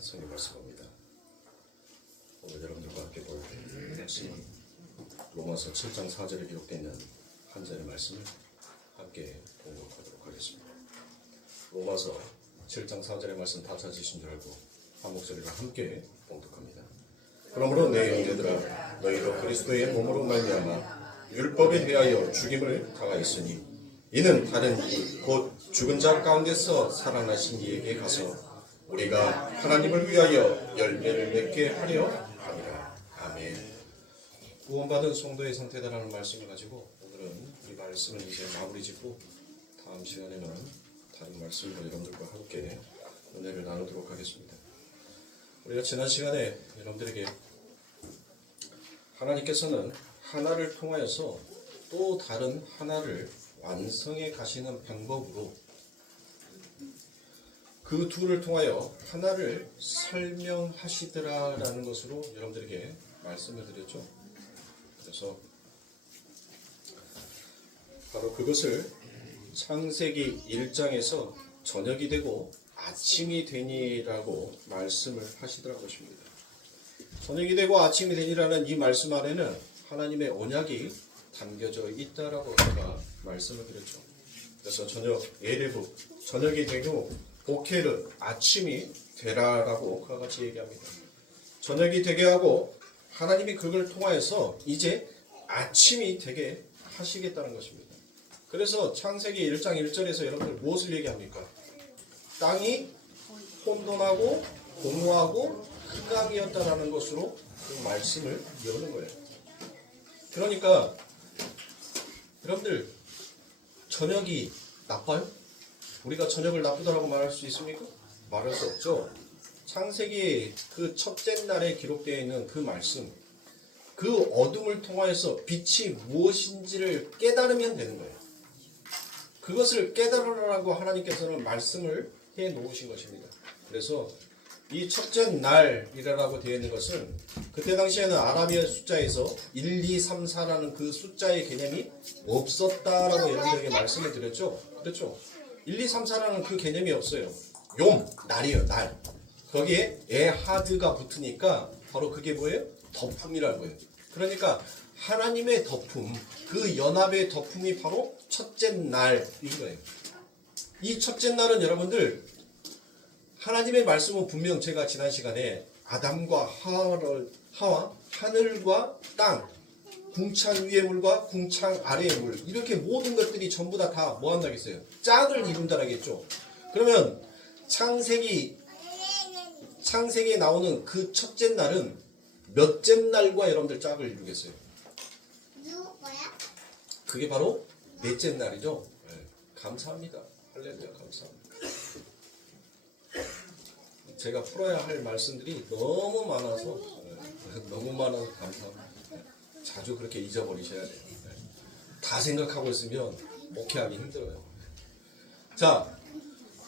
성경 말씀입니다. 오늘 여러분들과 함께 볼 말씀은 로마서 7장 4절에 기록되어 있는 한 절의 말씀을 함께 봉독하도록 하겠습니다. 로마서 7장 4절의 말씀 다 찾으신 줄 알고 한 목소리로 함께 봉독합니다. 그러므로 내 형제들아 너희도 그리스도의 몸으로 말미암아 율법에 대하여 죽임을 당하였으니 이는 다른 이 곧 죽은 자 가운데서 살아나신 이에게 가서 우리가 하나님을 위하여 열매를 맺게 하려 함이라. 아멘. 구원받은 성도의 상태다라는 말씀을 가지고 오늘은 이 말씀을 이제 마무리 짓고 다음 시간에는 다른 말씀으로 여러분들과 함께 은혜를 나누도록 하겠습니다. 우리가 지난 시간에 여러분들에게 하나님께서는 하나를 통하여서 또 다른 하나를 완성해 가시는 방법으로 그 둘을 통하여 하나를 설명하시더라라는 것으로 여러분들에게 말씀을 드렸죠. 그래서 바로 그것을 창세기 1장에서 저녁이 되고 아침이 되니라고 말씀을 하시더라는 것입니다. 저녁이 되고 아침이 되니라는 이 말씀 안에는 하나님의 언약이 담겨져 있다라고 제가 말씀을 드렸죠. 그래서 저녁 에레브 저녁이 되고 보케르 아침이 되라라고 그와 같이 얘기합니다. 저녁이 되게 하고 하나님이 그걸 통하여서 이제 아침이 되게 하시겠다는 것입니다. 그래서 창세기 1장 1절에서 여러분들 무엇을 얘기합니까? 땅이 혼돈하고 공허하고 흑암이었다라는 것으로 그 말씀을 여는 거예요. 그러니까 여러분들 저녁이 나빠요? 우리가 저녁을 나쁘다라고 말할 수 있습니까? 말할 수 없죠. 창세기 그 첫째 날에 기록되어 있는 그 말씀, 그 어둠을 통하여서 빛이 무엇인지를 깨달으면 되는 거예요. 그것을 깨달으라고 하나님께서는 말씀을 해 놓으신 것입니다. 그래서 이 첫째 날이라고 되어 있는 것은 그때 당시에는 아라비아 숫자에서 1, 2, 3, 4라는 그 숫자의 개념이 없었다라고 여러분들에게 말씀을 드렸죠. 그렇죠? 1, 2, 3, 4라는 그 개념이 없어요. 욤, 날이에요, 날. 거기에 에하드가 붙으니까 바로 그게 뭐예요? 덮음이라는 거예요. 그러니까 하나님의 덮음, 그 연합의 덮음이 바로 첫째 날인 거예요. 이 첫째 날은 여러분들 하나님의 말씀은 분명 제가 지난 시간에 아담과 하와, 하늘과 땅, 궁창 위의 물과 궁창 아래의 물 이렇게 모든 것들이 전부 다 뭐 한다겠어요? 짝을 이룬다라겠죠. 그러면 창세기에 나오는 그 첫째 날은 몇째 날과 여러분들 짝을 이루겠어요? 그게 바로 넷째 날이죠. 네, 감사합니다. 할렐루야 감사합니다. 제가 풀어야 할 말씀들이 너무 많아서 너무 많아서 감사합니다. 자주 그렇게 잊어버리셔야 돼요. 다 생각하고 있으면 목회하기 힘들어요. 자,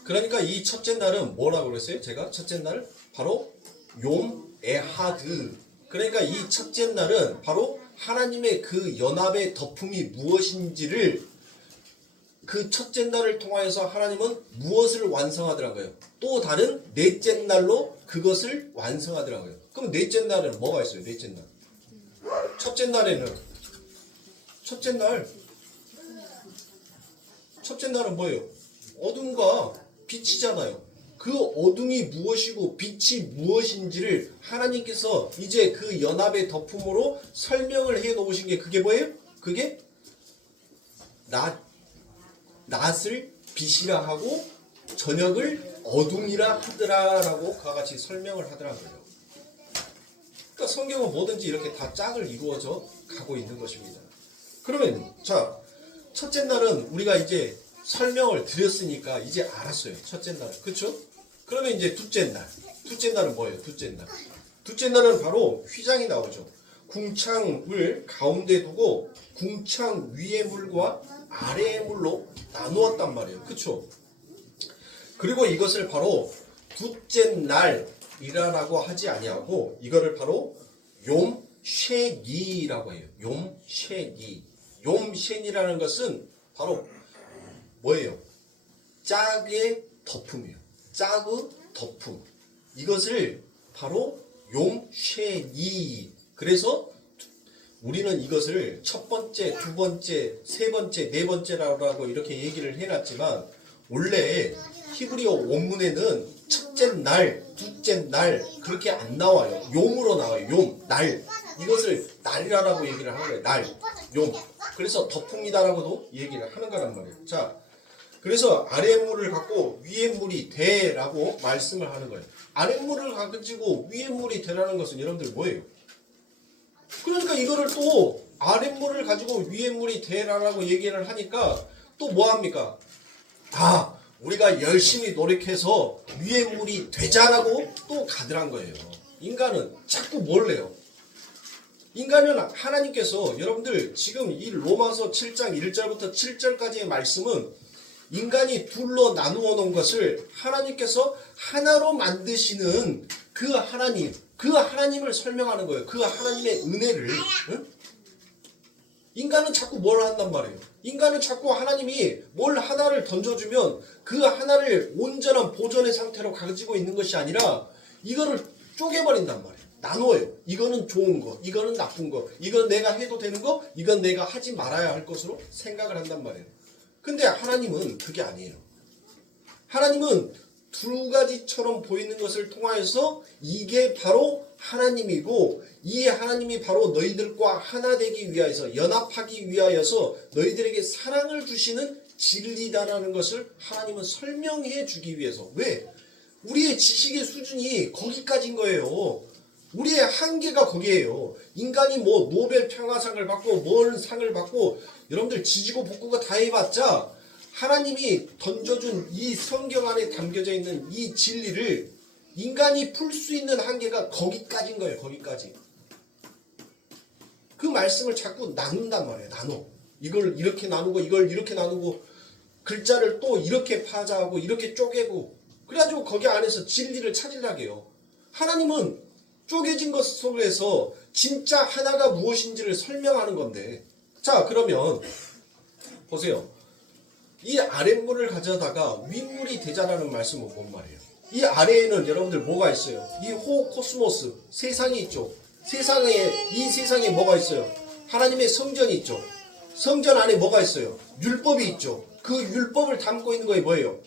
그러니까 이 첫째 날은 뭐라고 그랬어요? 제가 첫째 날 바로 욤 에하드. 그러니까 이 첫째 날은 바로 하나님의 그 연합의 덮음이 무엇인지를 그 첫째 날을 통하여서 하나님은 무엇을 완성하더라고요? 또 다른 넷째 날로 그것을 완성하더라고요. 그럼 넷째 날에는 뭐가 있어요? 넷째 날. 첫째 날에는 첫째 날은 뭐예요? 어둠과 빛이잖아요. 그 어둠이 무엇이고 빛이 무엇인지를 하나님께서 이제 그 연합의 덮음으로 설명을 해 놓으신 게 그게 뭐예요? 그게 낮을 빛이라 하고 저녁을 어둠이라 하더라라고 그와 같이 설명을 하더라는 거예요. 그러니까 성경은 뭐든지 이렇게 다 짝을 이루어져 가고 있는 것입니다. 그러면 자 첫째 날은 우리가 이제 설명을 드렸으니까 이제 알았어요. 첫째 날, 그렇죠? 그러면 이제 둘째 날은 뭐예요? 둘째 날은 바로 휘장이 나오죠. 궁창을 가운데 두고 궁창 위의 물과 아래의 물로 나누었단 말이에요. 그렇죠? 그리고 이것을 바로 둘째 날이라고 하지 아니하고 이거를 바로 욤쉐니라고 해요. 욤쉐니라는 것은 바로 뭐예요? 짝의 덮음이에요. 짝의 덮음. 이것을 바로 용쉐니. 그래서 우리는 이것을 첫 번째, 두 번째, 세 번째, 네 번째라고 이렇게 얘기를 해놨지만 원래 히브리어 원문에는 첫째 날, 둘째 날 그렇게 안 나와요. 용으로 나와요. 용, 날. 이것을 날이라고 얘기를 하는 거예요. 날, 용. 그래서 덮습니다라고도 얘기를 하는 거란 말이에요. 자, 그래서 아랫물을 갖고 위에 물이 되라고 말씀을 하는 거예요. 아랫물을 가지고 위에 물이 되라는 것은 여러분들 뭐예요? 그러니까 이거를 또 아랫물을 가지고 위에 물이 되라라고 얘기를 하니까 또 뭐합니까? 우리가 열심히 노력해서 위에 물이 되자라고 또 가드란 거예요. 인간은 자꾸 뭘 해요? 인간은 하나님께서 여러분들 지금 이 로마서 7장 1절부터 7절까지의 말씀은 인간이 둘로 나누어 놓은 것을 하나님께서 하나로 만드시는 그 하나님을 설명하는 거예요. 그 하나님의 은혜를. 응? 인간은 자꾸 뭘 한단 말이에요. 인간은 자꾸 하나님이 뭘 하나를 던져주면 그 하나를 온전한 보존의 상태로 가지고 있는 것이 아니라 이거를 쪼개버린단 말이에요. 나눠요. 이거는 좋은 거, 이거는 나쁜 거, 이건 내가 해도 되는 거, 이건 내가 하지 말아야 할 것으로 생각을 한단 말이에요. 근데 하나님은 그게 아니에요. 하나님은 두 가지처럼 보이는 것을 통하여서 이게 바로 하나님이고 이 하나님이 바로 너희들과 하나 되기 위하여서 연합하기 위하여서 너희들에게 사랑을 주시는 진리다라는 것을 하나님은 설명해 주기 위해서. 왜? 우리의 지식의 수준이 거기까지인 거예요. 우리의 한계가 거기에요. 인간이 뭐 노벨 평화상을 받고 뭔 상을 받고 여러분들 지지고 볶고가 다 해봤자 하나님이 던져준 이 성경 안에 담겨져 있는 이 진리를 인간이 풀 수 있는 한계가 거기까지인 거예요. 거기까지. 그 말씀을 자꾸 나눈단 말이에요. 나눠. 이걸 이렇게 나누고 이걸 이렇게 나누고 글자를 또 이렇게 파자하고 이렇게 쪼개고 그래가지고 거기 안에서 진리를 찾으려고 해요. 하나님은 쪼개진 것 속에서 진짜 하나가 무엇인지를 설명하는 건데 자 그러면 보세요. 이 아랫물을 가져다가 윗물이 되자라는 말씀은 뭔 말이에요? 이 아래에는 여러분들 뭐가 있어요? 이 호코스모스 세상이 있죠. 이 세상에 뭐가 있어요? 하나님의 성전이 있죠. 성전 안에 뭐가 있어요? 율법이 있죠. 그 율법을 담고 있는 거에 뭐예요?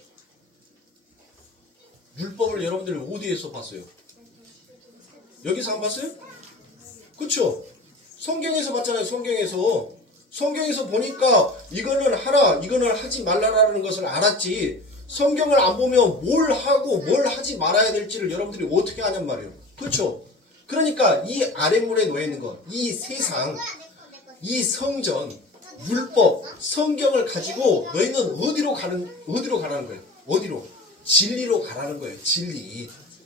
율법을 여러분들 어디에서 봤어요? 여기서 안 봤어요? 그쵸? 성경에서 봤잖아요. 성경에서 보니까 이거는 하라, 이거는 하지 말라라는 것을 알았지. 성경을 안 보면 뭘 하고 뭘 하지 말아야 될지를 여러분들이 어떻게 하냔 말이에요. 그렇죠? 그러니까 이 아랫물에 놓여 있는 것, 이 세상, 이 성전, 율법, 성경을 가지고 너희는 어디로 가라는 거예요? 어디로? 진리로 가라는 거예요.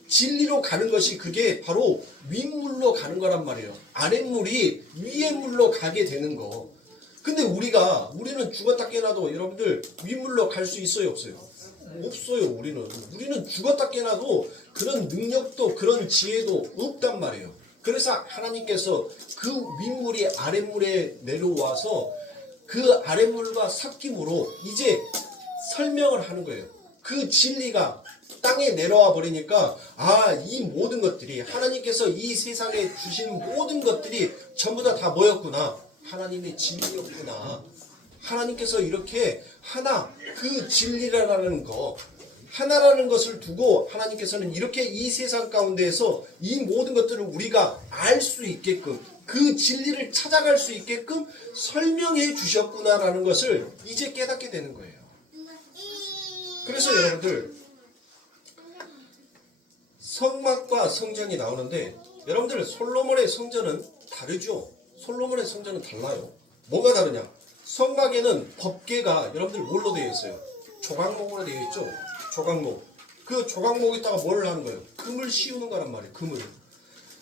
진리로 가는 것이 그게 바로 윗물로 가는 거란 말이에요. 아랫물이 위에 물로 가게 되는 거. 근데 우리는 죽었다 깨나도 여러분들 윗물로 갈 수 있어요, 없어요? 없어요. 우리는 죽었다 깨나도 그런 능력도 그런 지혜도 없단 말이에요. 그래서 하나님께서 그 윗물이 아랫물에 내려와서 그 아랫물과 섞임으로 이제 설명을 하는 거예요. 그 진리가 땅에 내려와 버리니까 이 모든 것들이 하나님께서 이 세상에 주신 모든 것들이 전부 다 뭐였구나? 하나님의 진리였구나. 하나님께서 이렇게 그 진리라는 거 하나라는 것을 두고 하나님께서는 이렇게 이 세상 가운데에서 이 모든 것들을 우리가 알 수 있게끔 그 진리를 찾아갈 수 있게끔 설명해 주셨구나라는 것을 이제 깨닫게 되는 거예요. 그래서 여러분들 성막과 성전이 나오는데 여러분들 솔로몬의 성전은 다르죠. 솔로몬의 성전은 달라요. 뭐가 다르냐? 성막에는 법궤가 여러분들 뭘로 되어 있어요? 조각목으로 되어 있죠. 조각목. 그 조각목에다가 뭘 하는 거예요? 금을 씌우는 거란 말이에요. 금을.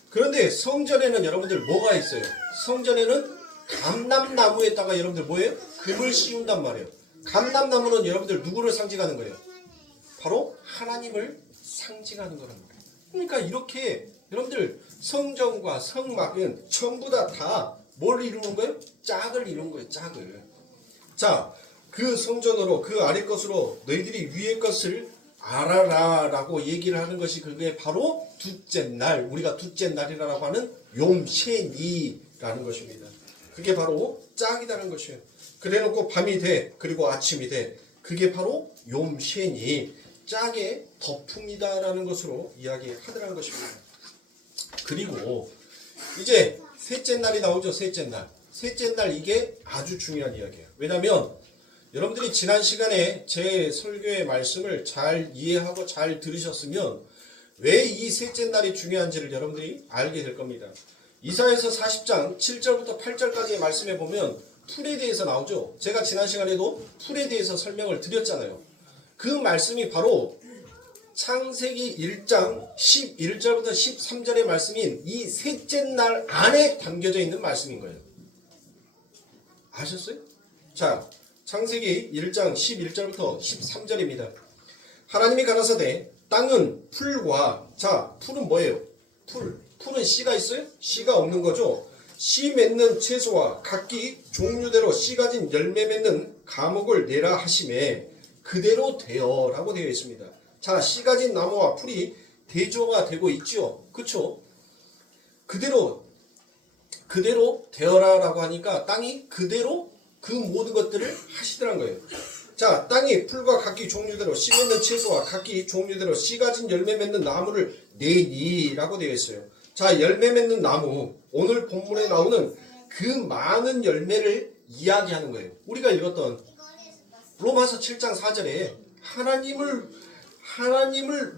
그런데 성전에는 여러분들 뭐가 있어요? 성전에는 감람나무에다가 여러분들 뭐예요? 금을 씌운단 말이에요. 감람나무는 여러분들 누구를 상징하는 거예요? 바로 하나님을 상징하는 거란 말이에요. 그러니까 이렇게 여러분들 성전과 성막은 전부 다 뭘 이루는 거예요? 짝을 이루는 거예요. 짝을. 자, 그 성전으로 그 아래 것으로 너희들이 위의 것을 알아라라고 얘기를 하는 것이 그게 바로 둘째 날, 우리가 둘째 날이라고 하는 욤쉐니라는 것입니다. 그게 바로 짝이라는 것이에요. 그래놓고 밤이 돼, 그리고 아침이 돼. 그게 바로 욤쉐니, 짝의 덮음이다라는 것으로 이야기하더라는 것입니다. 그리고 이제 셋째 날이 나오죠. 셋째 날. 셋째 날 이게 아주 중요한 이야기예요. 왜냐하면 여러분들이 지난 시간에 제 설교의 말씀을 잘 이해하고 잘 들으셨으면 왜 이 셋째 날이 중요한지를 여러분들이 알게 될 겁니다. 이사야서 40장 7절부터 8절까지의 말씀에 보면 풀에 대해서 나오죠. 제가 지난 시간에도 풀에 대해서 설명을 드렸잖아요. 그 말씀이 바로 창세기 1장 11절부터 13절의 말씀인 이 셋째 날 안에 담겨져 있는 말씀인 거예요. 아셨어요? 자, 창세기 1장 11절부터 13절입니다. 하나님이 가라사대 땅은 풀과, 자, 풀은 뭐예요? 풀은 씨가 있어요? 씨가 없는 거죠. 씨 맺는 채소와 각기 종류대로 씨 가진 열매 맺는 과목을 내라 하심에 그대로 되어 라고 되어 있습니다. 자, 씨 가진 나무와 풀이 대조가 되고 있죠. 그쵸? 그대로 되어라 라고 하니까 땅이 그대로 그 모든 것들을 하시더란 거예요. 자, 땅이 풀과 각기 종류대로 씨 맺는 채소와 각기 종류대로 씨 가진 열매 맺는 나무를 내니 라고 되어 있어요. 자, 열매 맺는 나무, 오늘 본문에 나오는 그 많은 열매를 이야기하는 거예요. 우리가 읽었던 로마서 7장 4절에 하나님을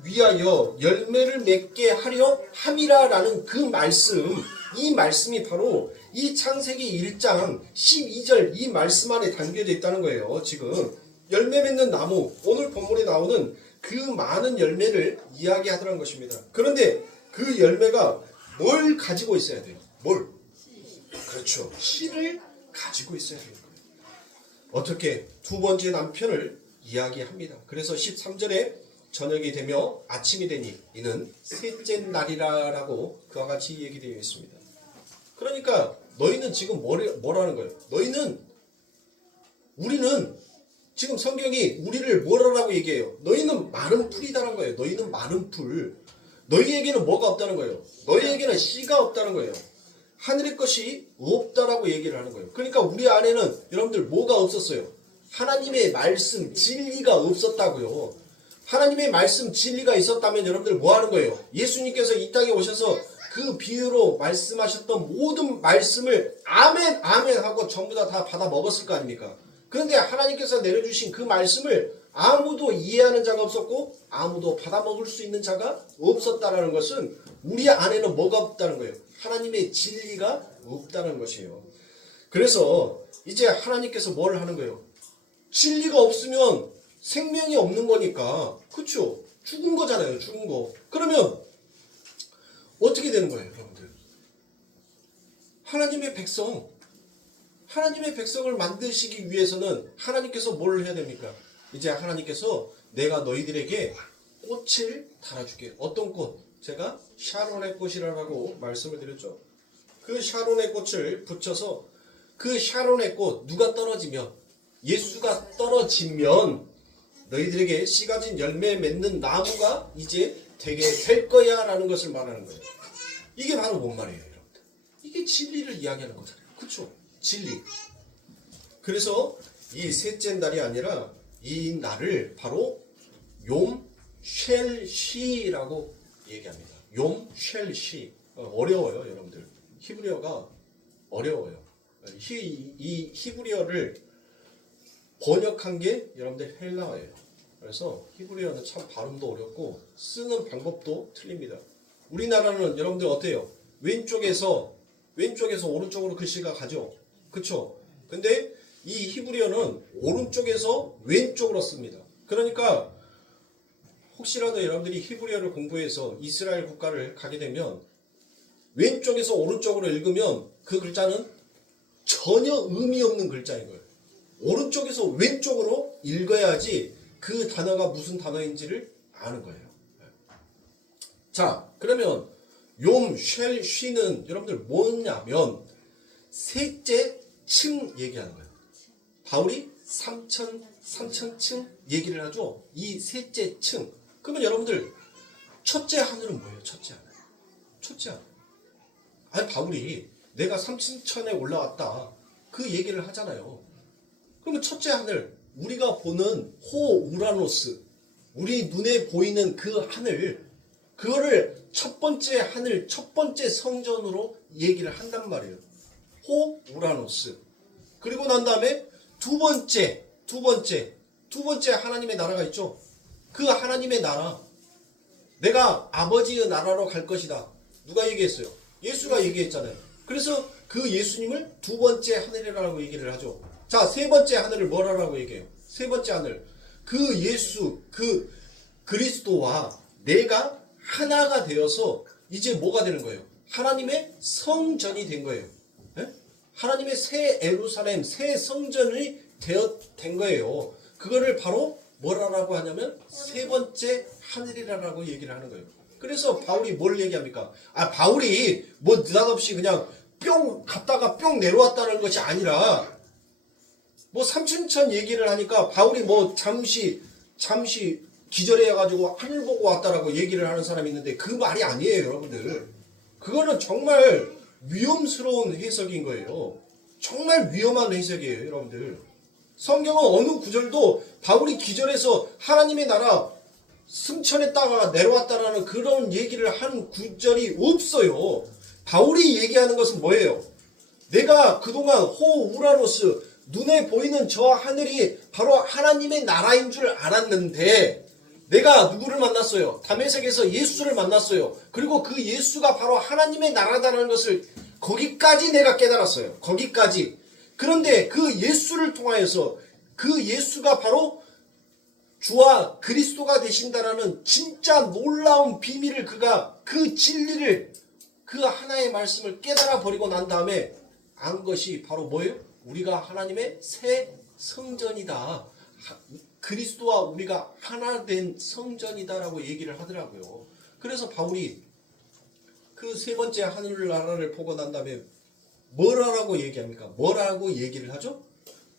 위하여 열매를 맺게 하려 함이라라는 그 말씀, 이 말씀이 바로 이 창세기 1장 12절 이 말씀 안에 담겨져 있다는 거예요. 지금 열매 맺는 나무, 오늘 본문에 나오는 그 많은 열매를 이야기하더라는 것입니다. 그런데 그 열매가 뭘 가지고 있어야 돼요? 뭘? 그렇죠. 씨를 가지고 있어야 돼요. 어떻게? 두 번째 남편을 이야기합니다. 그래서 13절에 저녁이 되며 아침이 되니 이는 셋째 날이라라고 그와 같이 얘기되어 있습니다. 그러니까 너희는 지금 뭐라는 거예요? 우리는 지금 성경이 우리를 뭐라고 얘기해요? 너희는 마른 풀이다라는 거예요. 너희는 마른 풀. 너희에게는 뭐가 없다는 거예요? 너희에게는 씨가 없다는 거예요. 하늘의 것이 없다라고 얘기를 하는 거예요. 그러니까 우리 안에는 여러분들 뭐가 없었어요? 하나님의 말씀, 진리가 없었다고요. 하나님의 말씀, 진리가 있었다면 여러분들 뭐 하는 거예요? 예수님께서 이 땅에 오셔서 그 비유로 말씀하셨던 모든 말씀을 아멘, 아멘 하고 전부 다 받아 먹었을 거 아닙니까? 그런데 하나님께서 내려주신 그 말씀을 아무도 이해하는 자가 없었고 아무도 받아 먹을 수 있는 자가 없었다라는 것은 우리 안에는 뭐가 없다는 거예요? 하나님의 진리가 없다는 것이에요. 그래서 이제 하나님께서 뭘 하는 거예요? 진리가 없으면 생명이 없는 거니까, 그렇죠? 죽은 거잖아요. 죽은 거. 그러면 어떻게 되는 거예요, 여러분들? 하나님의 백성을 만드시기 위해서는 하나님께서 뭘 해야 됩니까? 이제 하나님께서 내가 너희들에게 꽃을 달아줄게. 어떤 꽃? 제가 샤론의 꽃이라고 말씀을 드렸죠. 그 샤론의 꽃을 붙여서 그 샤론의 꽃, 누가 떨어지면, 예수가 떨어지면 너희들에게 씨 가진 열매 맺는 나무가 이제 되게 될 거야 라는 것을 말하는 거예요. 이게 바로 뭔 말이에요, 여러분들? 이게 진리를 이야기하는 거잖아요. 그렇죠? 진리. 그래서 이 셋째 날이 아니라 이 날을 바로 욤-쉘-시라고 얘기합니다. 욤-쉘-시. 어려워요, 여러분들. 히브리어가 어려워요. 이 히브리어를 번역한 게 여러분들 헬라어예요. 그래서 히브리어는 참 발음도 어렵고 쓰는 방법도 틀립니다. 우리나라는 여러분들 어때요? 왼쪽에서 오른쪽으로 글씨가 가죠. 그쵸? 근데 이 히브리어는 오른쪽에서 왼쪽으로 씁니다. 그러니까 혹시라도 여러분들이 히브리어를 공부해서 이스라엘 국가를 가게 되면 왼쪽에서 오른쪽으로 읽으면 그 글자는 전혀 의미 없는 글자인 거예요. 오른쪽에서 왼쪽으로 읽어야지 그 단어가 무슨 단어인지를 아는 거예요. 자, 그러면 욤-쉘-시는 여러분들 뭐냐면 셋째 층 얘기하는 거예요. 바울이 3천 3천층 얘기를 하죠. 이 셋째 층. 그러면 여러분들 첫째 하늘은 뭐예요? 첫째 하늘. 첫째 하늘. 아니 바울이 내가 3층천에 올라왔다. 그 얘기를 하잖아요. 그러면 첫째 하늘, 우리가 보는 우라노스, 우리 눈에 보이는 그 하늘, 그거를 첫 번째 하늘, 첫 번째 성전으로 얘기를 한단 말이에요. 우라노스. 그리고 난 다음에 두 번째 하나님의 나라가 있죠. 그 하나님의 나라, 내가 아버지의 나라로 갈 것이다. 누가 얘기했어요? 예수가 얘기했잖아요. 그래서 그 예수님을 두 번째 하늘이라고 얘기를 하죠. 자, 세 번째 하늘을 뭐라고 얘기해요? 세 번째 하늘, 그 예수, 그 그리스도와 내가 하나가 되어서 이제 뭐가 되는 거예요? 하나님의 성전이 된 거예요. 네? 하나님의 새 예루살렘, 새 성전이 된 거예요. 그거를 바로 뭐라고 하냐면 세 번째 하늘이라고 얘기를 하는 거예요. 그래서 바울이 뭘 얘기합니까? 바울이 뭐 느닷없이 그냥 뿅 갔다가 뿅 내려왔다는 것이 아니라, 뭐 삼층천 얘기를 하니까 바울이 뭐 잠시 기절해가지고 하늘 보고 왔다라고 얘기를 하는 사람이 있는데 그 말이 아니에요, 여러분들. 그거는 정말 위험스러운 해석인 거예요. 정말 위험한 해석이에요, 여러분들. 성경은 어느 구절도 바울이 기절해서 하나님의 나라 승천했다가 내려왔다라는 그런 얘기를 한 구절이 없어요. 바울이 얘기하는 것은 뭐예요? 내가 그동안 우라노스, 눈에 보이는 저 하늘이 바로 하나님의 나라인 줄 알았는데 내가 누구를 만났어요? 다메섹에서 예수를 만났어요. 그리고 그 예수가 바로 하나님의 나라다라는 것을 거기까지 내가 깨달았어요. 거기까지. 그런데 그 예수를 통하여서 그 예수가 바로 주와 그리스도가 되신다라는 진짜 놀라운 비밀을 그가 그 진리를 그 하나의 말씀을 깨달아 버리고 난 다음에 안 것이 바로 뭐예요? 우리가 하나님의 새 성전이다. 그리스도와 우리가 하나 된 성전이다라고 얘기를 하더라고요. 그래서 바울이 그 세 번째 하늘나라를 보고 난 다음에 뭐라고 얘기합니까? 뭐라고 얘기를 하죠?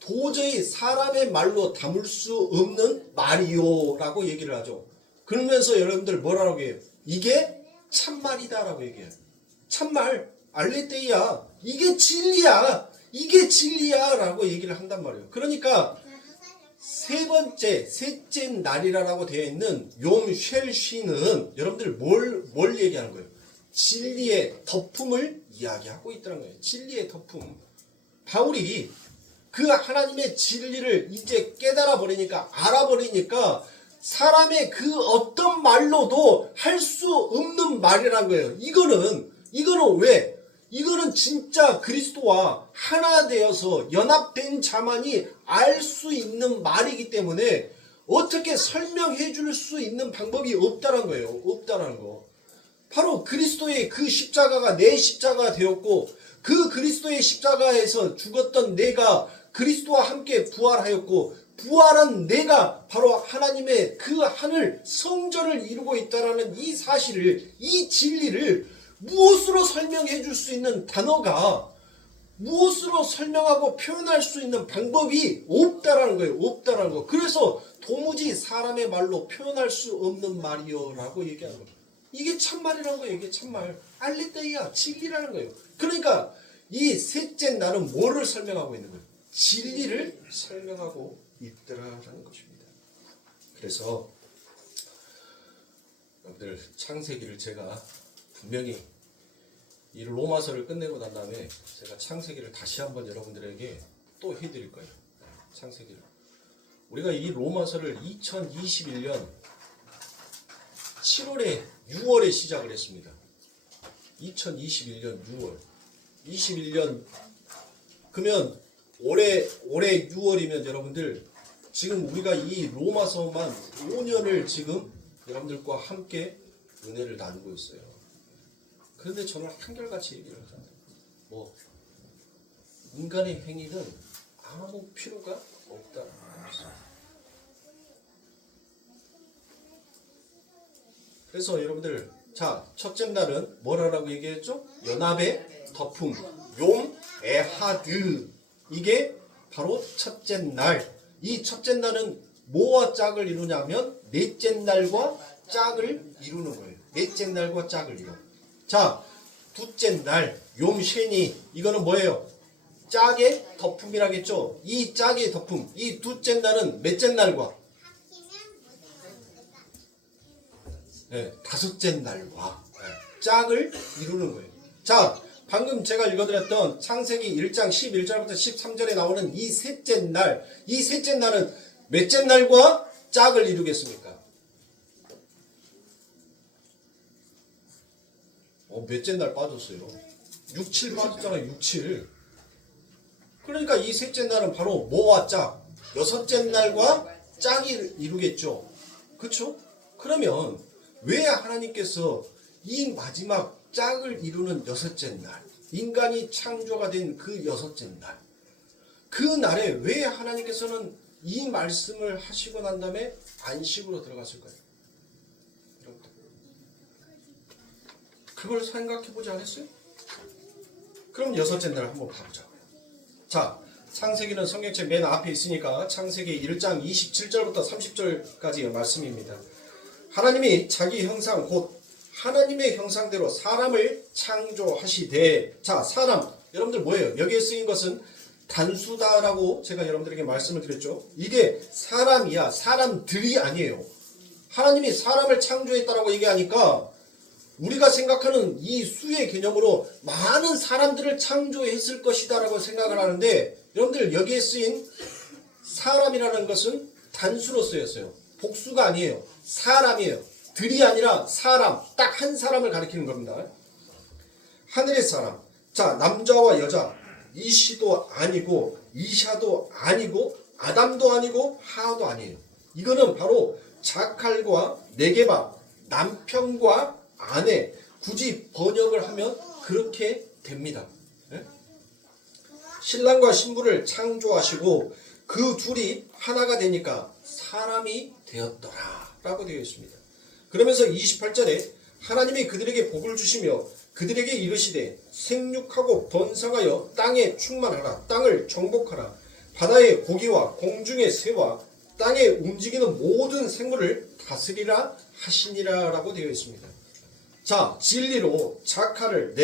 도저히 사람의 말로 담을 수 없는 말이요라고 얘기를 하죠. 그러면서 여러분들 뭐라고 해요? 이게 참말이다라고 얘기해요. 참말, 알레테이야. 이게 진리야. 이게 진리야라고 얘기를 한단 말이에요. 그러니까 셋째 날이라고 되어 있는 용쉘쉬는 여러분들 뭘 얘기하는 거예요? 진리의 덮음을 이야기하고 있다는 거예요. 진리의 덮음. 바울이 그 하나님의 진리를 이제 깨달아 버리니까, 알아버리니까 사람의 그 어떤 말로도 할 수 없는 말이란 거예요. 이거는 왜? 이거는 진짜 그리스도와 하나 되어서 연합된 자만이 알 수 있는 말이기 때문에 어떻게 설명해 줄 수 있는 방법이 없다는 거예요. 없다는 거. 바로 그리스도의 그 십자가가 내 십자가가 되었고, 그 그리스도의 십자가에서 죽었던 내가 그리스도와 함께 부활하였고, 부활한 내가 바로 하나님의 그 하늘 성전을 이루고 있다는 이 사실을, 이 진리를 무엇으로 설명해 줄 수 있는 단어가, 무엇으로 설명하고 표현할 수 있는 방법이 없다라는 거예요. 없다라는 거. 그래서 도무지 사람의 말로 표현할 수 없는 말이요라고 얘기하는 거예요. 이게 참말이라는 거예요. 이게 참말. 알레테이야. 진리라는 거예요. 그러니까 이 셋째 날은 뭐를 설명하고 있는 거예요? 진리를 설명하고 있더라라는 것입니다. 그래서 여러분들 창세기를 제가 분명히 이 로마서를 끝내고 난 다음에 제가 창세기를 다시 한번 여러분들에게 또 해드릴 거예요. 창세기를. 우리가 이 로마서를 2021년 6월에 시작을 했습니다. 2021년 6월. 21년 그러면 올해 6월이면 여러분들 지금 우리가 이 로마서만 5년을 지금 여러분들과 함께 은혜를 나누고 있어요. 그런데 저는 한결같이 얘기를 하잖아요. 뭐 인간의 행위는 아무 필요가 없다. 그래서 여러분들, 자, 첫째 날은 뭐라고 얘기했죠? 연합의 덮음, 용 에하드. 이게 바로 첫째 날. 이 첫째 날은 뭐와 짝을 이루냐면 넷째 날과 짝을 이루는 거예요. 넷째 날과 짝을 이루. 자, 둘째 날 용쉐니 이거는 뭐예요? 짝의 덮음이라겠죠. 이 짝의 덮음, 이 둘째 날은 몇째 날과 다섯째 날과 짝을 이루는 거예요. 자, 방금 제가 읽어드렸던 창세기 1장 11절부터 13절에 나오는 이 셋째 날, 이 셋째 날은 몇째 날과 짝을 이루겠습니까? 몇째 날 빠졌어요? 6, 7 빠졌잖아요. 6, 7. 그러니까 이 셋째 날은 바로 뭐와 짝? 여섯째 날과 짝이 이루겠죠. 그쵸? 그러면 왜 하나님께서 이 마지막 짝을 이루는 여섯째 날, 인간이 창조가 된 그 여섯째 날, 그 날에 왜 하나님께서는 이 말씀을 하시고 난 다음에 안식으로 들어갔을까요? 그걸 생각해 보지 않았어요? 그럼 여섯째 날 한번 봐보자고요. 자, 창세기는 성경책 맨 앞에 있으니까 창세기 1장 27절부터 30절까지의 말씀입니다. 하나님이 자기 형상 곧 하나님의 형상대로 사람을 창조하시되, 자, 사람 여러분들 뭐예요? 여기에 쓰인 것은 단수다라고 제가 여러분들에게 말씀을 드렸죠. 이게 사람이야, 사람들이 아니에요. 하나님이 사람을 창조했다라고 얘기하니까 우리가 생각하는 이 수의 개념으로 많은 사람들을 창조했을 것이다 라고 생각을 하는데, 여러분들 여기에 쓰인 사람이라는 것은 단수로 쓰였어요. 복수가 아니에요. 사람이에요. 들이 아니라 사람, 딱 한 사람을 가리키는 겁니다. 하늘의 사람. 자, 남자와 여자, 이시도 아니고 이샤도 아니고 아담도 아니고 하도 아니에요. 이거는 바로 자칼과 네게바, 남편과 아내, 굳이 번역을 하면 그렇게 됩니다. 신랑과 신부를 창조하시고 그 둘이 하나가 되니까 사람이 되었더라 라고 되어 있습니다. 그러면서 28절에 하나님이 그들에게 복을 주시며 그들에게 이르시되 생육하고 번성하여 땅에 충만하라. 땅을 정복하라. 바다의 고기와 공중의 새와 땅에 움직이는 모든 생물을 다스리라 하시니라 라고 되어 있습니다. 자, 진리로 자카를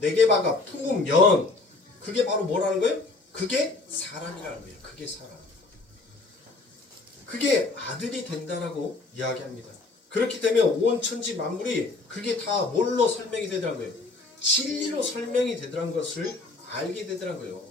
네게바가 품으면 그게 바로 뭐라는 거예요? 그게 사람이라는 거예요. 그게 사람. 그게 아들이 된다라고 이야기합니다. 그렇게 되면 온 천지 만물이 그게 다 뭘로 설명이 되더란 거예요? 진리로 설명이 되더란 것을 알게 되더란 거예요.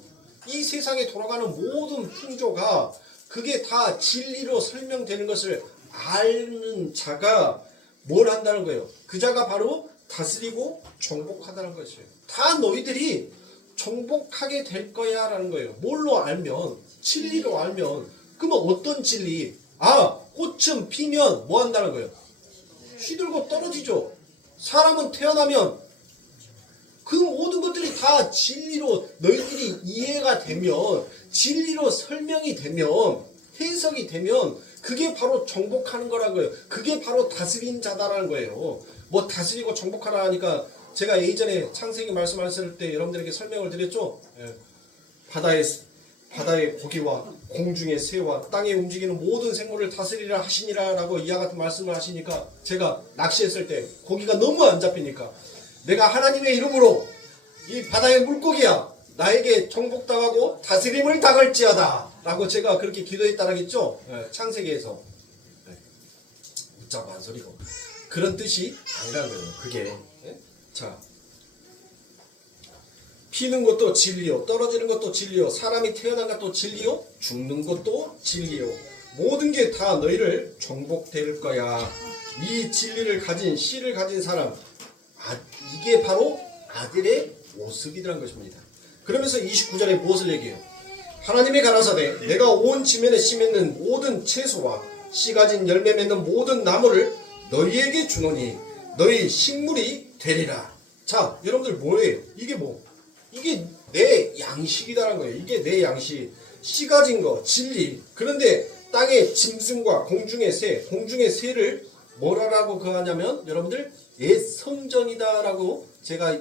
이 세상에 돌아가는 모든 풍조가 그게 다 진리로 설명되는 것을 아는 자가 뭘 한다는 거예요? 그 자가 바로 다스리고 정복하다는 것이에요. 다 너희들이 정복하게 될 거야 라는 거예요. 뭘로 알면? 진리로 알면. 그러면 어떤 진리? 아, 꽃은 피면 뭐 한다는 거예요? 시들고 떨어지죠. 사람은 태어나면 그 모든 것들이 다 진리로 너희들이 이해가 되면, 진리로 설명이 되면, 해석이 되면 그게 바로 정복하는 거라고요. 그게 바로 다스린 자다라는 거예요. 뭐 다스리고 정복하라 하니까 제가 예전에 창세기 말씀하셨을 때 여러분들에게 설명을 드렸죠. 바다의 고기와 공중의 새와 땅에 움직이는 모든 생물을 다스리라 하시니라 라고 이와 같은 말씀을 하시니까 제가 낚시했을 때 고기가 너무 안 잡히니까 내가 하나님의 이름으로 이 바다의 물고기야 나에게 정복당하고 다스림을 당할지어다 라고 제가 그렇게 기도했다라겠죠. 창세기에서. 웃자고 한 소리고 그런 뜻이 아니라는 거예요. 그게. 자, 피는 것도 진리요, 떨어지는 것도 진리요, 사람이 태어난 것도 진리요, 죽는 것도 진리요, 모든 게 다 너희를 정복될 거야. 이 진리를 가진, 씨를 가진 사람, 이게 바로 아들의 모습이라는 것입니다. 그러면서 29절에 무엇을 얘기해요? 하나님이 가라사대 내가 온 지면에 씨 맺는 모든 채소와 씨 가진 열매 맺는 모든 나무를 너희에게 주노니 너희 식물이 되리라. 자, 여러분들 뭐예요? 이게 뭐? 이게 내 양식이다라는 거예요. 이게 내 양식. 씨 가진 거, 진리. 그런데 땅의 짐승과 공중의 새를 뭐라고 그하냐면 여러분들 옛 성전이다라고 제가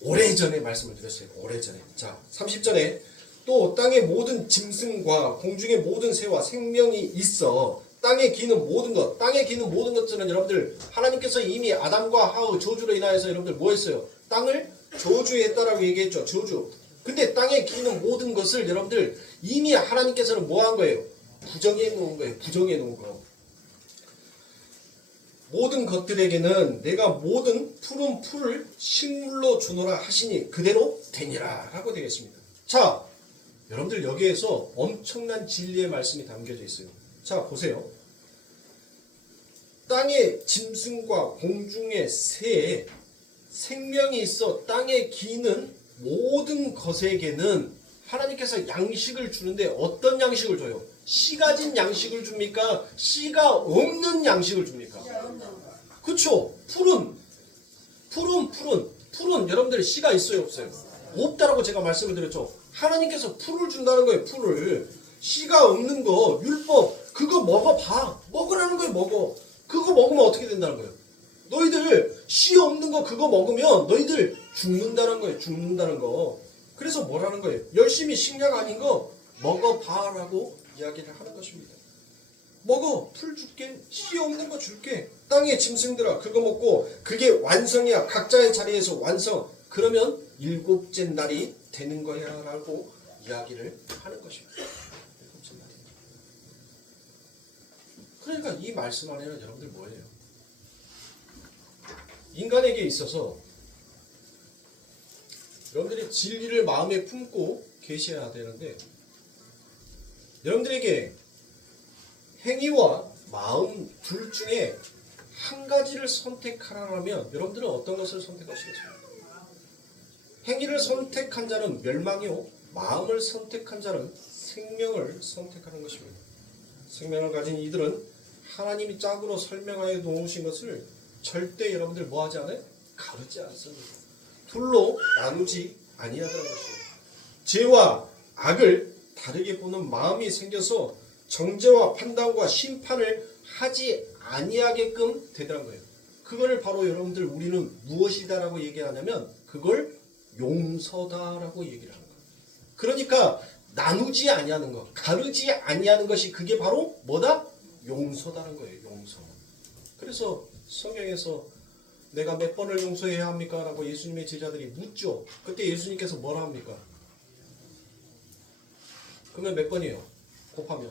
오래전에 말씀을 드렸어요. 오래전에. 자, 30절에 또 땅의 모든 짐승과 공중의 모든 새와 생명이 있어 땅에 기는 모든 것, 땅에 기는 모든 것들은 여러분들 하나님께서 이미 아담과 하와 저주로 인하여서 여러분들 뭐 했어요? 땅을 저주했다라고 얘기했죠. 저주. 근데 땅에 기는 모든 것을 여러분들 이미 하나님께서는 뭐 한 거예요? 부정해 놓은 거예요. 부정해 놓은 거. 모든 것들에게는 내가 모든 푸른 풀을 식물로 주노라 하시니 그대로 되니라 라고 되겠습니다. 자, 여러분들 여기에서 엄청난 진리의 말씀이 담겨져 있어요. 자, 보세요. 땅의 짐승과 공중의 새에 생명이 있어 땅에 기는 모든 것에게는 하나님께서 양식을 주는데 어떤 양식을 줘요? 씨 가진 양식을 줍니까? 씨가 없는 양식을 줍니까? 그쵸? 풀은 여러분들 씨가 있어요, 없어요? 없다라고 제가 말씀을 드렸죠. 하나님께서 풀을 준다는 거예요. 풀을. 씨가 없는 거 율법 그거 먹어봐. 먹으라는 거예요. 먹어. 그거 먹으면 어떻게 된다는 거예요? 너희들 씨 없는 거 그거 먹으면 너희들 죽는다는 거예요. 죽는다는 거. 그래서 뭐라는 거예요? 열심히 식량 아닌 거 먹어봐라고 이야기를 하는 것입니다. 먹어. 풀 줄게. 씨 없는 거 줄게. 땅의 짐승들아 그거 먹고 그게 완성이야. 각자의 자리에서 완성. 그러면 일곱째 날이 되는 거야 라고 이야기를 하는 것입니다. 일곱째 날이. 그러니까 이 말씀 안에는 여러분들 뭐예요? 인간에게 있어서 여러분들이 진리를 마음에 품고 계셔야 되는데 여러분들에게 행위와 마음 둘 중에 한 가지를 선택하라면 여러분들은 어떤 것을 선택하시겠습니까? 행위를 선택한 자는 멸망이요 마음을 선택한 자는 생명을 선택하는 것입니다. 생명을 가진 이들은 하나님이 짝으로 설명하여 놓으신 것을 절대 여러분들 뭐하지 않아요? 가르지 않습니다. 둘로 나누지 아니하다는 것입니다. 죄와 악을 다르게 보는 마음이 생겨서 정죄와 판단과 심판을 하지 아니하게끔 되더란 거예요. 그거를 바로 여러분들 우리는 무엇이다라고 얘기하냐면 그걸 용서다라고 얘기를 하는 거예요. 그러니까 나누지 아니하는 것, 가르지 아니하는 것이 그게 바로 뭐다? 용서다는 거예요. 용서. 그래서 성경에서 내가 몇 번을 용서해야 합니까? 라고 예수님의 제자들이 묻죠. 그때 예수님께서 뭐라 합니까? 그러면 몇 번이에요? 곱하면.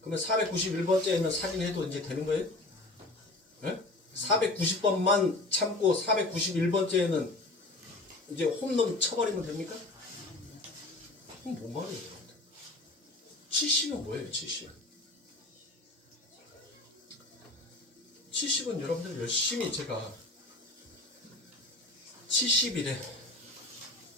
그러면 491번째에는 살인해도 이제 되는 거예요? 네? 490번만 참고 491번째에는 이제 홈런 쳐버리면 됩니까? 그럼 뭔 말이에요? 70은 뭐예요? 70. 70은 여러분들 열심히 제가 70일에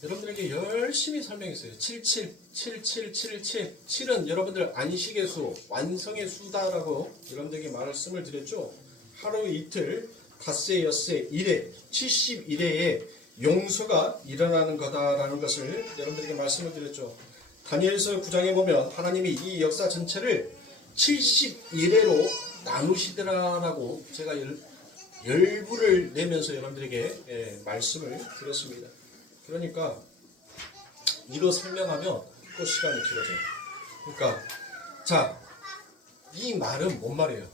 여러분들에게 열심히 설명했어요. 77, 77, 77. 7은 여러분들 안식의 수, 완성의 수다라고 여러분들에게 말씀을 드렸죠. 하루 이틀, 닷새, 엿새, 일회, 71회에 용서가 일어나는 거다라는 것을 여러분들에게 말씀을 드렸죠. 다니엘서 9장에 보면 하나님이 이 역사 전체를 71회로 나누시더라라고 제가 열부를 내면서 여러분들에게 말씀을 드렸습니다. 그러니까 이거 설명하면 또 시간이 길어져요. 그러니까 자, 이 말은 뭔 말이에요?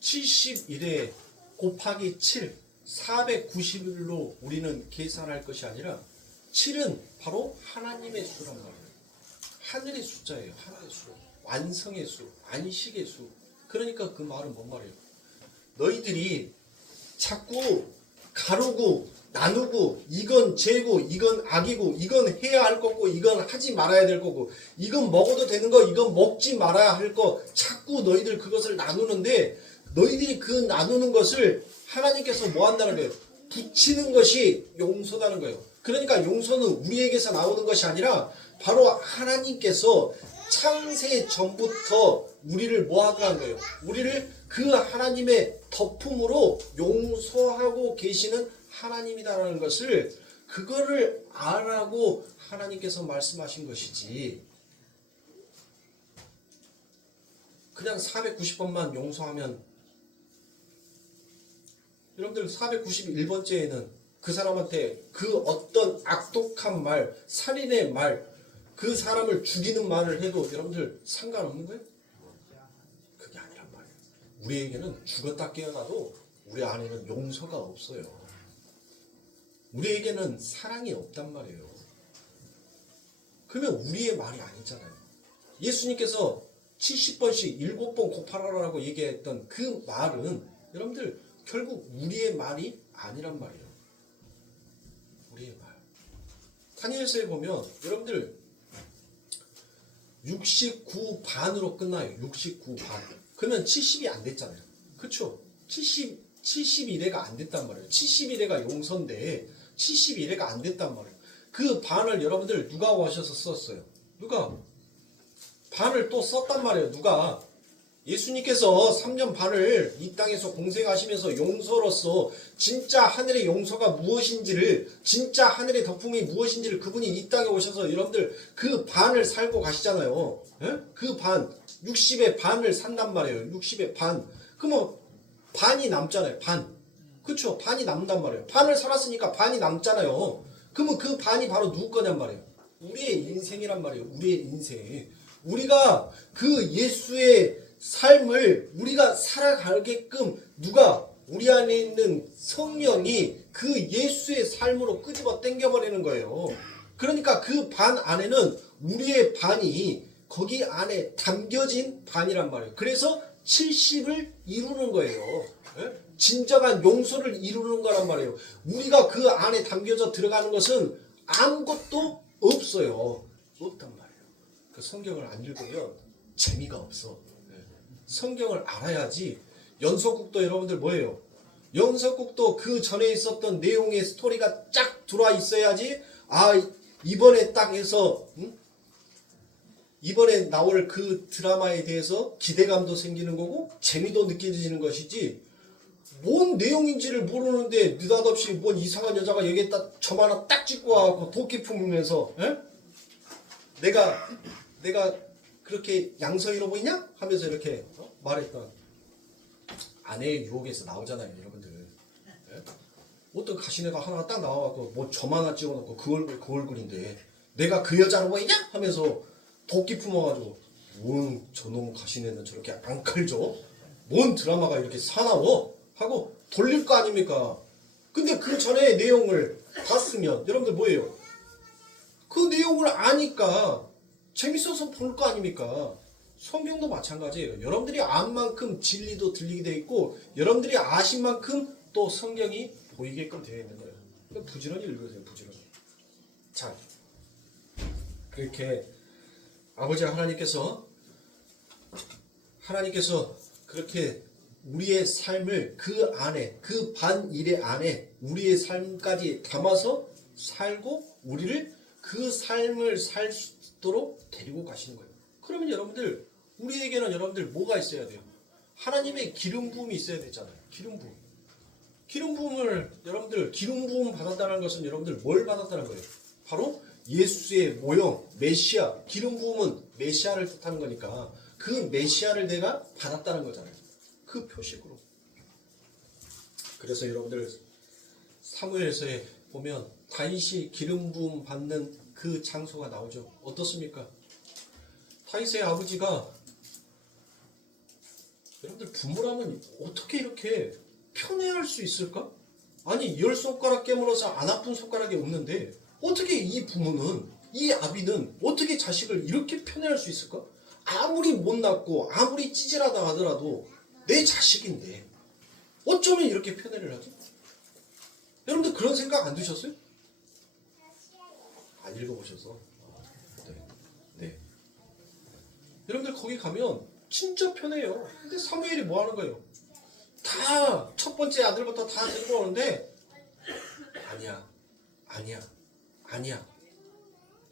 71회 곱하기 7 490일로 우리는 계산할 것이 아니라 7은 바로 하나님의 수란 말이에요. 하늘의 숫자예요. 하늘의 수. 완성의 수. 안식의 수. 그러니까 그 말은 뭔 말이에요? 너희들이 자꾸 가르고 나누고 이건 죄고 이건 악이고 이건 해야 할 거고 이건 하지 말아야 될 거고 이건 먹어도 되는 거 이건 먹지 말아야 할 거 자꾸 너희들 그것을 나누는데 너희들이 그 나누는 것을 하나님께서 뭐 한다는 거예요? 붙이는 것이 용서다는 거예요. 그러니까 용서는 우리에게서 나오는 것이 아니라 바로 하나님께서 창세 전부터 우리를 뭐 하더라는 거예요? 우리를 그 하나님의 덮음으로 용서하고 계시는 하나님이다라는 것을 그거를 알라고 하나님께서 말씀하신 것이지 그냥 490번만 용서하면 여러분들 491번째에는 그 사람한테 그 어떤 악독한 말, 살인의 말, 그 사람을 죽이는 말을 해도 여러분들 상관없는 거예요? 그게 아니란 말이에요. 우리에게는 죽었다 깨어나도 우리 안에는 용서가 없어요. 우리에게는 사랑이 없단 말이에요. 그러면 우리의 말이 아니잖아요. 예수님께서 70번씩 7번 곱하라고 얘기했던 그 말은 여러분들 결국 우리의 말이 아니란 말이에요. 우리의 말. 다니엘서에 보면 여러분들 69반으로 끝나요. 69반. 그러면 70이 안 됐잖아요. 그쵸? 71회가 안 됐단 말이에요. 71회가 용서인데 71회가 안 됐단 말이에요. 그 반을 여러분들 누가 오셔서 썼어요? 누가? 반을 또 썼단 말이에요. 누가? 예수님께서 3년 반을 이 땅에서 공생하시면서 용서로서 진짜 하늘의 용서가 무엇인지를, 진짜 하늘의 덕분이 무엇인지를 그분이 이 땅에 오셔서 여러분들 그 반을 살고 가시잖아요. 예? 그 반, 60의 반을 산단 말이에요. 60의 반. 그러면 반이 남잖아요. 반. 그쵸? 반이 남단 말이에요. 반을 살았으니까 반이 남잖아요. 그러면 그 반이 바로 누구 거냔 말이에요. 우리의 인생이란 말이에요. 우리의 인생. 우리가 그 예수의 삶을 우리가 살아가게끔 누가? 우리 안에 있는 성령이 그 예수의 삶으로 끄집어 당겨버리는 거예요. 그러니까 그 반 안에는 우리의 반이 거기 안에 담겨진 반이란 말이에요. 그래서 70을 이루는 거예요. 예? 진정한 용서를 이루는 거란 말이에요. 우리가 그 안에 담겨져 들어가는 것은 아무것도 없어요. 없단 말이에요. 그 성경을 안 읽으면 재미가 없어. 성경을 알아야지. 연속국도 여러분들 뭐예요? 연속국도 그 전에 있었던 내용의 스토리가 쫙 들어와 있어야지. 아, 이번에 딱 해서 이번에 나올 그 드라마에 대해서 기대감도 생기는 거고 재미도 느껴지는 것이지. 뭔 내용인지를 모르는데 느닷없이 뭔 이상한 여자가 여기에다 점 하나 딱 찍고 와갖고 도끼 품으면서 내가 그렇게 양성이로 보이냐? 하면서 이렇게 말했던 아내의 유혹에서 나오잖아요, 여러분들. 예? 어떤 가시네가 하나 딱 나와갖고 뭐 점 하나 찍어놓고 그 얼굴인데 내가 그 여자로 보이냐? 하면서 도끼 품어가지고 뭔 저놈 가시네는 저렇게 안 칼죠? 뭔 드라마가 이렇게 사나워? 하고 돌릴 거 아닙니까? 근데 그 전에 내용을 봤으면 여러분들 뭐예요? 그 내용을 아니까 재밌어서 볼 거 아닙니까? 성경도 마찬가지예요. 여러분들이 안 만큼 진리도 들리게 돼 있고 여러분들이 아신 만큼 또 성경이 보이게끔 되어 있는 거예요. 그러니까 부지런히 읽으세요. 부지런히. 자, 그렇게 아버지 하나님께서 그렇게 우리의 삶을 그 안에, 그 반일의 안에 우리의 삶까지 담아서 살고 우리를 그 삶을 살 수 있도록 데리고 가시는 거예요. 그러면 여러분들, 우리에게는 여러분들 뭐가 있어야 돼요? 하나님의 기름 부음이 있어야 되잖아요. 기름 부음. 기름 부음을 여러분들, 기름 부음 받았다는 것은 여러분들 뭘 받았다는 거예요? 바로 예수의 모형, 메시아. 기름 부음은 메시아를 뜻하는 거니까 그 메시아를 내가 받았다는 거잖아요. 그 표식으로. 그래서 여러분들 사무엘서에 보면 다윗이 기름 부음 받는 그 장소가 나오죠. 어떻습니까? 다윗의 아버지가 여러분들 부모라면 어떻게 이렇게 편애할 수 있을까? 아니 10손가락 깨물어서 안 아픈 손가락이 없는데 어떻게 이 부모는, 이 아비는 어떻게 자식을 이렇게 편애할 수 있을까? 아무리 못났고 아무리 찌질하다 하더라도 내 자식인데 어쩌면 이렇게 편애를 하지? 여러분들 그런 생각 안 드셨어요? 안 읽어보셔서. 네. 여러분들 거기 가면 진짜 편해요. 근데 사무엘이 뭐 하는 거예요? 다 첫 번째 아들부터 다 데리고 오는데 아니야.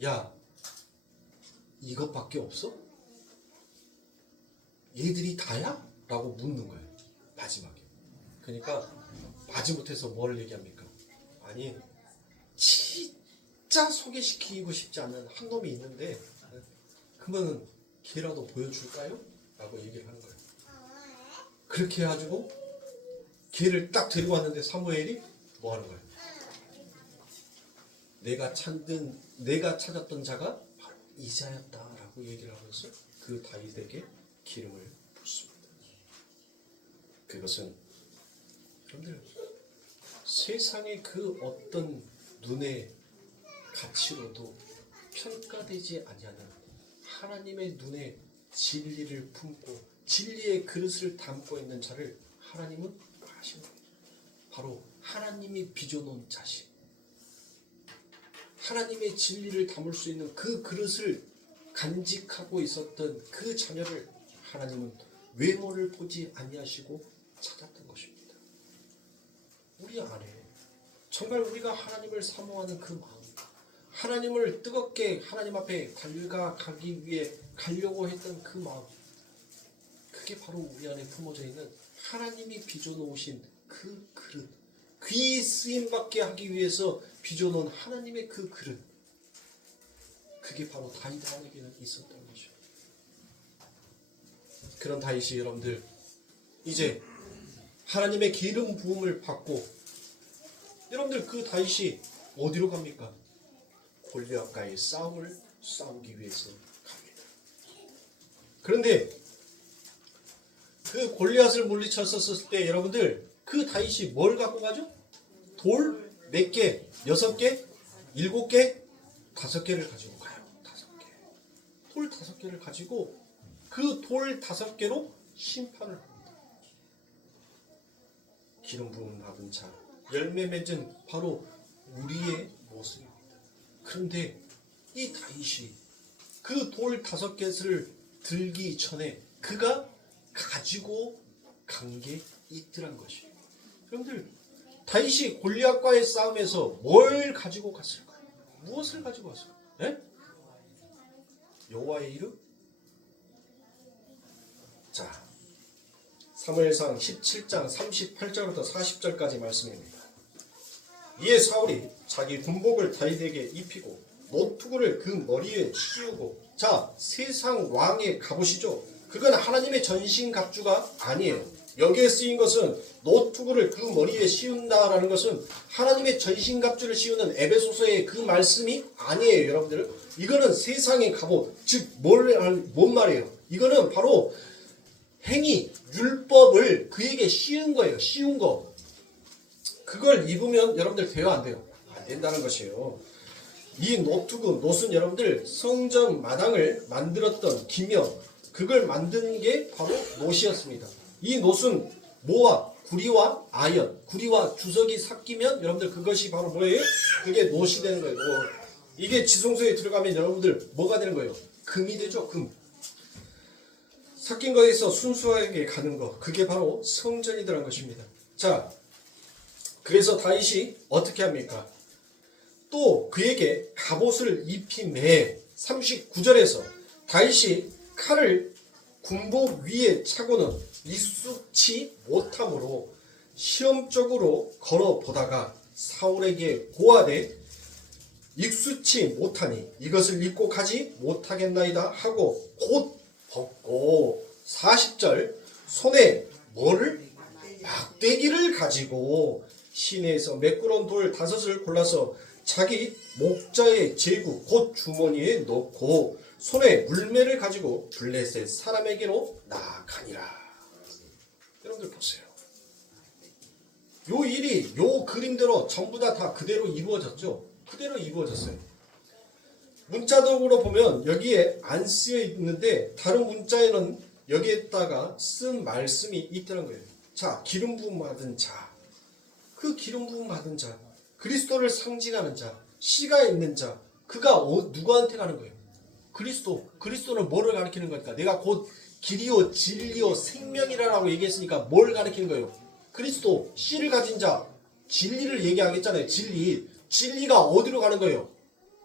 야, 이것밖에 없어? 얘들이 다야? 라고 묻는 거예요. 마지막에. 그러니까 마지못해서 뭐를 얘기합니까? 아니, 진짜 소개시키고 싶지 않은 한 놈이 있는데 그러면 걔라도 보여줄까요? 라고 얘기를 하는 거예요. 그렇게 해가지고 걔를 딱 데리고 왔는데 사무엘이 뭐 하는 거예요? 내가 찾았던 자가 바로 이자였다라고 얘기를 하면서 그 다윗에게 기름을 붓습니다. 그것은 여러분들 세상의 그 어떤 눈의 가치로도 평가되지 아니하는 하나님의 눈에 진리를 품고 진리의 그릇을 담고 있는 자를 하나님은 아시는 거예요. 바로 하나님이 빚어놓은 자식, 하나님의 진리를 담을 수 있는 그 그릇을 간직하고 있었던 그 자녀를 하나님은 외모를 보지 아니하시고 찾았던 것입니다. 우리 안에 정말 우리가 하나님을 사모하는 그 마음, 하나님을 뜨겁게 하나님 앞에 달려가기 위해 가려고 했던 그 마음, 그게 바로 우리 안에 품어져 있는 하나님이 빚어놓으신 그 그릇, 귀 쓰임받게 하기 위해서 빚어놓은 하나님의 그 그릇, 그게 바로 다윗에게는 있었던 것이죠. 그런 다윗이 여러분들 이제 하나님의 기름 부음을 받고 여러분들 그 다윗이 어디로 갑니까? 골리앗과의 싸움을 싸우기 위해서 갑니다. 그런데 그 골리앗을 물리쳤었을 때 여러분들 그 다윗이 뭘 갖고 가죠? 돌 몇 개? 6개? 7개? 5개를 가지고 가요. 5개. 돌 5개를 가지고 그 돌 5개로 심판을 합니다. 기름 부음 받은 자, 열매 맺은 바로 우리의 모습입니다. 그런데 이 다윗이 그 돌 5개를 들기 전에 그가 가지고 간 게 있더란 것이에요. 여러분들 다윗이 골리앗과의 싸움에서 뭘 가지고 갔을까요? 무엇을 가지고 왔을까요? 네? 여호와의 이름? 자, 사무엘상 17장 38절부터 40절까지 말씀입니다. 이에 사울이 자기 군복을 다윗에게 입히고 노투구를 그 머리에 씌우고, 자, 세상 왕의 갑옷이죠. 그건 하나님의 전신갑주가 아니에요. 여기에 쓰인 것은 노투구를 그 머리에 씌운다라는 것은 하나님의 전신갑주를 씌우는 에베소서의 그 말씀이 아니에요. 여러분들, 이거는 세상의 갑옷, 즉 뭔 말이에요? 이거는 바로 행위, 율법을 그에게 씌운 거예요. 씌운 거. 그걸 입으면 여러분들 돼요, 안 돼요? 안 된다는 것이에요. 이 노투구, 놋은 여러분들 성전 마당을 만들었던 기명, 그걸 만든 게 바로 놋이었습니다. 이 놋은 모와 구리와 아연, 구리와 주석이 섞이면 여러분들 그것이 바로 뭐예요? 그게 놋이 되는 거예요. 이게 지성소에 들어가면 여러분들 뭐가 되는 거예요? 금이 되죠, 금. 섞인 거에서 순수하게 가는 거, 그게 바로 성전이라는 것입니다. 자, 그래서 다윗이 어떻게 합니까? 또 그에게 갑옷을 입힘에 39절에서 다윗이 칼을 군복 위에 차고는 익숙치 못함으로 시험적으로 걸어보다가 사울에게 고하되 익숙치 못하니 이것을 입고 가지 못하겠나이다 하고 곧 벗고 40절 손에 뭐를? 막대기를 가지고 시내에서 매끄러운 돌 5을 골라서 자기 목자의 제구 곧 주머니에 넣고 손에 물매를 가지고 블레셋 사람에게로 나아가니라. 여러분들 보세요. 요 일이 요 그림대로 전부 다 그대로 이루어졌죠. 그대로 이루어졌어요. 문자적으로 보면 여기에 안 쓰여 있는데 다른 문자에는 여기에다가 쓴 말씀이 있다는 거예요. 자, 기름 부음 받은 자, 그 기름 부음 받은 자, 그리스도를 상징하는 자, 씨가 있는 자, 그가 누구한테 가는 거예요? 그리스도는 뭐를 가리키는 거니까? 내가 곧 길이요 진리요 생명이라고 얘기했으니까 뭘 가리키는 거예요? 그리스도, 씨를 가진 자, 진리를 얘기하겠잖아요. 진리가 어디로 가는 거예요?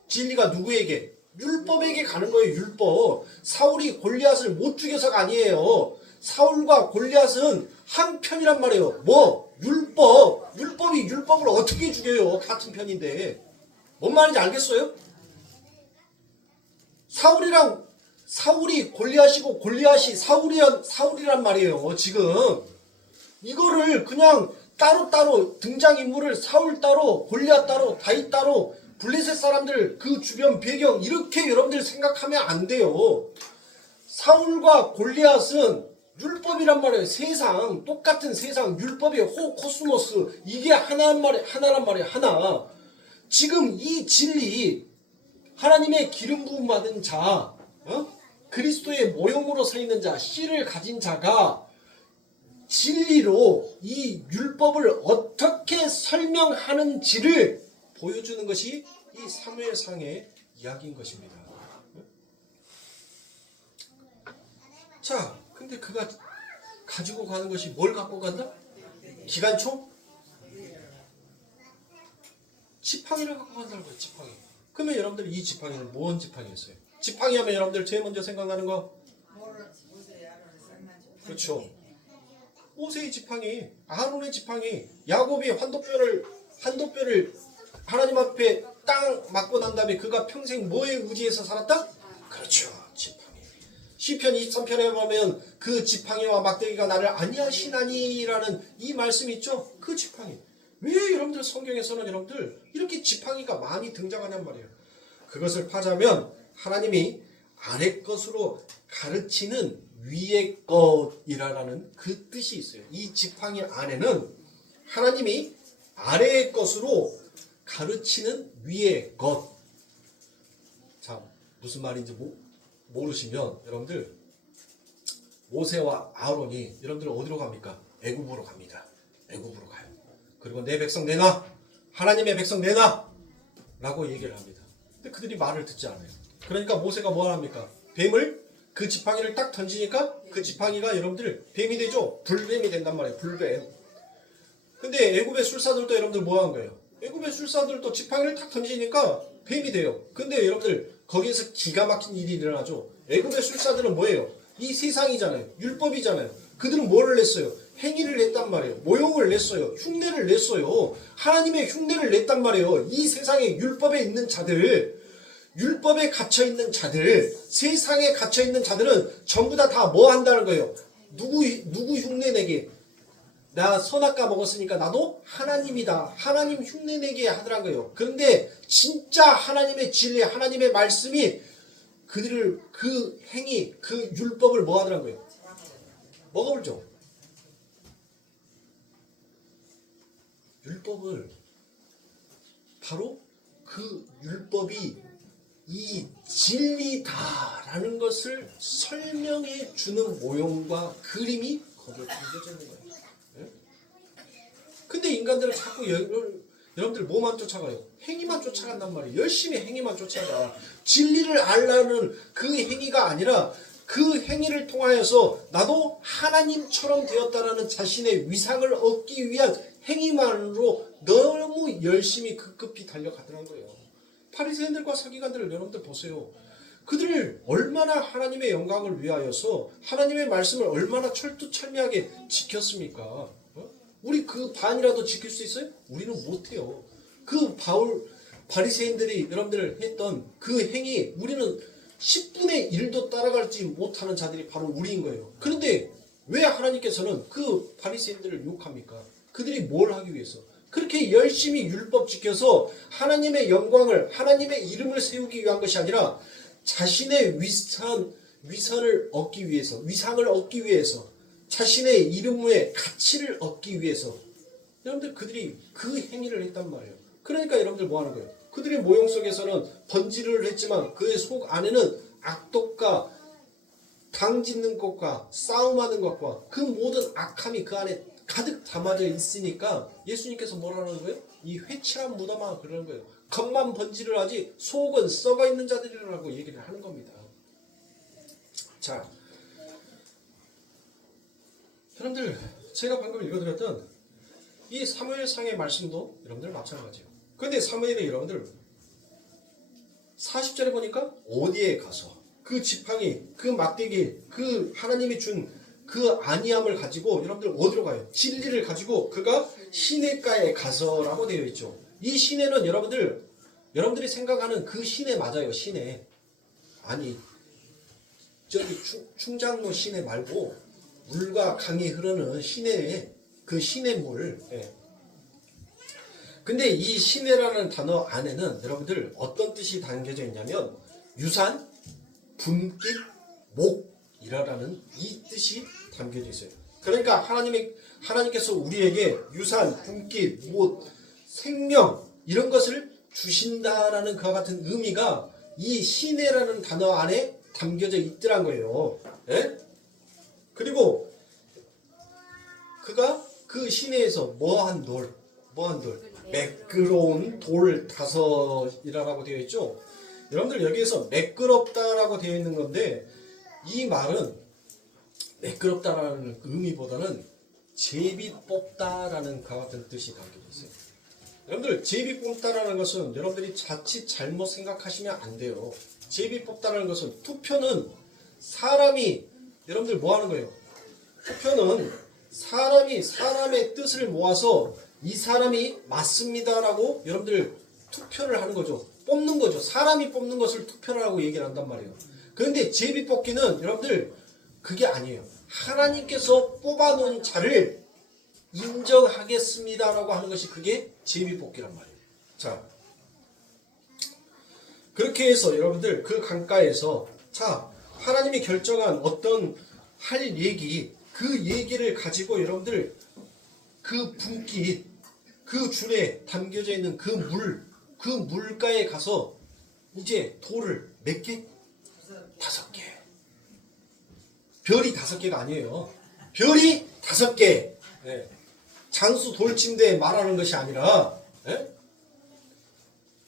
진리가 누구에게? 율법에게 가는 거예요. 율법. 사울이 골리앗을 못 죽여서가 아니에요. 사울과 골리앗은 한 편이란 말이에요. 뭐? 율법이 율법을 어떻게 죽여요? 같은 편인데. 뭔 말인지 알겠어요? 사울이 골리앗이고 골리앗이 사울이란 말이에요. 지금 이거를 그냥 따로따로 등장인물을 사울 따로 골리앗 따로 다윗 따로 블레셋 사람들 그 주변 배경 이렇게 여러분들 생각하면 안 돼요. 사울과 골리앗은 율법이란 말이에요. 세상 똑같은 세상 율법의 코스모스 이게 하나란 말이에요. 하나. 지금 이 진리 하나님의 기름 부음 받은 자 그리스도의 모형으로 서 있는 자 씨를 가진 자가 진리로 이 율법을 어떻게 설명하는지를 보여주는 것이 이 사무엘상의 이야기인 것입니다. 자, 근데 그가 가지고 가는 것이 뭘 갖고 간다? 기관총? 지팡이를 갖고 간다는 거예요. 지팡이. 그러면 여러분들 이 지팡이는 뭔 지팡이였어요? 지팡이 하면 여러분들 제일 먼저 생각나는 거? 그렇죠. 모세의 지팡이, 아론의 지팡이, 야곱이 한도뼈를 하나님 앞에 땅 맞고 난 다음에 그가 평생 뭐에 의지해서 살았다? 그렇죠. 지팡이. 시편 23편에 보면 그 지팡이와 막대기가 나를 안위하시나니라는 이 말씀이 있죠. 그 지팡이. 왜 여러분들 성경에서는 여러분들 이렇게 지팡이가 많이 등장하냔 말이에요. 그것을 파자면 하나님이 아래 것으로 가르치는 위의 것이라는 그 뜻이 있어요. 이 지팡이 안에는 하나님이 아래의 것으로 가르치는 위의 것. 자, 무슨 말인지 모르시면 여러분들 모세와 아론이 여러분들 어디로 갑니까? 애굽으로 갑니다. 애굽으로 가요. 그리고 내 백성 내놔. 하나님의 백성 내놔. 라고 얘기를 합니다. 근데 그들이 말을 듣지 않아요. 그러니까 모세가 뭐 합니까? 뱀을 그 지팡이를 딱 던지니까 그 지팡이가 여러분들 뱀이 되죠. 불뱀이 된단 말이에요. 불뱀. 근데 애굽의 술사들도 여러분들 뭐 한 거예요? 애굽의 술사들도 지팡이를 탁 던지니까 뱀이 돼요. 근데 여러분들 거기에서 기가 막힌 일이 일어나죠. 애굽의 술사들은 뭐예요? 이 세상이잖아요. 율법이잖아요. 그들은 뭐를 냈어요? 행위를 냈단 말이에요. 모형을 냈어요. 흉내를 냈어요. 하나님의 흉내를 냈단 말이에요. 이 세상에 율법에 있는 자들, 율법에 갇혀있는 자들, 세상에 갇혀있는 자들은 전부 다 뭐 한다는 거예요? 누구 흉내내게? 나 선악과 먹었으니까 나도 하나님이다. 하나님 흉내내게 하더란 거예요. 그런데 진짜 하나님의 진리, 하나님의 말씀이 그들을 그 행위, 그 율법을 뭐 하더란 거예요? 먹어버리죠. 율법을 바로 그 율법이 이 진리다라는 것을 설명해 주는 모형과 그림이 거기에 담겨져 있는 거예요. 네? 근데 인간들은 자꾸 여러분들 뭐만 쫓아가요? 행위만 쫓아간단 말이에요. 열심히 행위만 쫓아가. 진리를 알라는 그 행위가 아니라 그 행위를 통하여서 나도 하나님처럼 되었다라는 자신의 위상을 얻기 위한 행위만으로 너무 열심히 급급히 달려가더라는 거예요. 바리새인들과 서기관들을 여러분들 보세요. 그들을 얼마나 하나님의 영광을 위하여서 하나님의 말씀을 얼마나 철두철미하게 지켰습니까? 우리 그 반이라도 지킬 수 있어요? 우리는 못해요. 그 바리새인들이 여러분들 했던 그 행위 우리는 10분의 1도 따라가지 못하는 자들이 바로 우리인 거예요. 그런데 왜 하나님께서는 그 바리새인들을 욕합니까? 그들이 뭘 하기 위해서? 그렇게 열심히 율법 지켜서 하나님의 영광을, 하나님의 이름을 세우기 위한 것이 아니라 자신의 위상을 얻기 위해서, 자신의 이름의 가치를 얻기 위해서 여러분들 그들이 그 행위를 했단 말이에요. 그러니까 여러분들 뭐 하는 거예요? 그들의 모형 속에서는 번지를 했지만 그의 속 안에는 악독과 당 짓는 것과 싸움하는 것과 그 모든 악함이 그 안에 가득 담아져 있으니까 예수님께서 뭐라는 거예요? 이 회칠한 무덤아 그러는 거예요. 겉만 번지를 하지 속은 썩어 있는 자들이라고 얘기를 하는 겁니다. 자, 여러분들 제가 방금 읽어드렸던 이 사무엘상의 말씀도 여러분들 마찬가지예요. 그런데 사무엘이 여러분들 40절에 보니까 어디에 가서 그 지팡이, 그 막대기, 그 하나님이 준 그 안위함을 가지고 여러분들 어디로 가요? 진리를 가지고 그가 시내가에 가서라고 되어 있죠. 이 시내는 여러분들이 생각하는 그 시내 맞아요. 시내. 아니 저기 충장로 시내 말고 물과 강이 흐르는 시내에 그 시냇물. 예. 근데 이 시내라는 단어 안에는 여러분들 어떤 뜻이 담겨져 있냐면 유산, 분깃, 목이라는 이 뜻이 담겨져 있어요. 그러니까 하나님께서 우리에게 유산, 분깃, 목, 생명 이런 것을 주신다라는 그와 같은 의미가 이 시내라는 단어 안에 담겨져 있더란 거예요. 예? 그리고 그가 그 시내에서 뭐한 돌, 매끄러운 돌 5이라고 되어 있죠. 여러분들 여기에서 매끄럽다라고 되어 있는 건데 이 말은 매끄럽다라는 의미보다는 제비 뽑다라는 그와 같은 뜻이 담겨져 있어요. 여러분들 제비 뽑다라는 것은 여러분들이 자칫 잘못 생각하시면 안 돼요. 제비 뽑다라는 것은 투표는 사람이 여러분들 뭐 하는 거예요? 투표는 사람이 사람의 뜻을 모아서 이 사람이 맞습니다라고 여러분들 투표를 하는 거죠. 뽑는 거죠. 사람이 뽑는 것을 투표라고 얘기를 한단 말이에요. 그런데 제비 뽑기는 여러분들 그게 아니에요. 하나님께서 뽑아놓은 자를 인정하겠습니다라고 하는 것이 그게 제비 뽑기란 말이에요. 자, 그렇게 해서 여러분들 그 강가에서 자 하나님이 결정한 어떤 할 얘기 그 얘기를 가지고 여러분들 그 분깃 그 줄에 담겨져 있는 그 물가에 가서 이제 돌을 몇 개? 5개. 별이 5개가 아니에요. 별이 5개. 네. 장수 돌침대에 말하는 것이 아니라 네?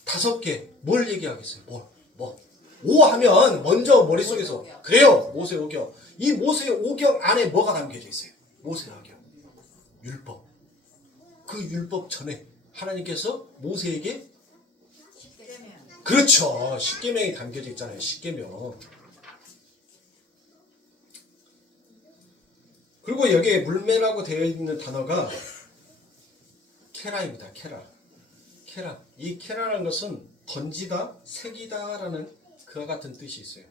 5개. 뭘 얘기하겠어요? 뭐? 오 하면 먼저 머릿속에서 그래요. 모세오경. 이 모세오경 안에 뭐가 담겨져 있어요? 모세오경. 율법. 그 율법 전에 하나님께서 모세에게 그렇죠. 십계명이 담겨져 있잖아요. 십계명. 그리고 여기에 물매라고 되어 있는 단어가 케라입니다. 케라. 이 케라라는 것은 던지다, 새기다라는 그와 같은 뜻이 있어요.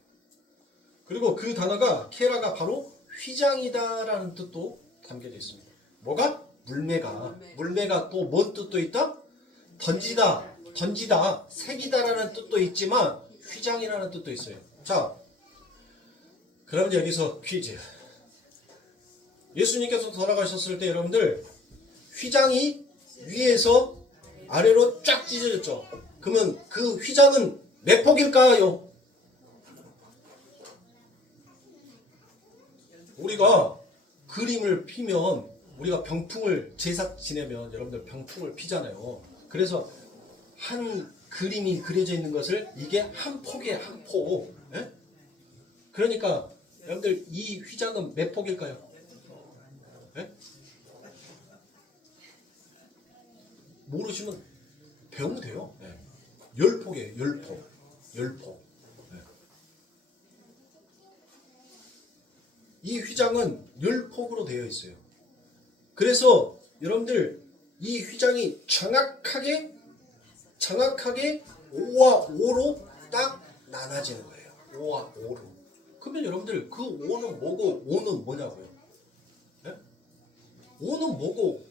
그리고 그 단어가 케라가 바로 휘장이다라는 뜻도 담겨져 있습니다. 뭐가? 물매가 또 뭔 뜻도 있다? 던지다, 새기다라는 뜻도 있지만 휘장이라는 뜻도 있어요. 자, 그럼 여기서 퀴즈. 예수님께서 돌아가셨을 때 여러분들 휘장이 위에서 아래로 쫙 찢어졌죠. 그러면 그 휘장은 몇 폭일까요? 우리가 그림을 피면 우리가 병풍을 제사 지내면 여러분들 병풍을 피잖아요. 그래서 한 그림이 그려져 있는 것을 이게 한 폭이에요. 한 폭. 예? 그러니까 여러분들 이 휘장은 몇 폭일까요? 예? 모르시면 배우면 돼요. 예. 10폭이에요. 10폭. 10폭. 예. 이 휘장은 10폭으로 되어 있어요. 그래서 여러분들 이 휘장이 정확하게 5와 5로 딱 나눠지는 거예요. 5와 5로. 그러면 여러분들 그 5는 뭐고 5는 뭐냐고요? 네? 5는 뭐고?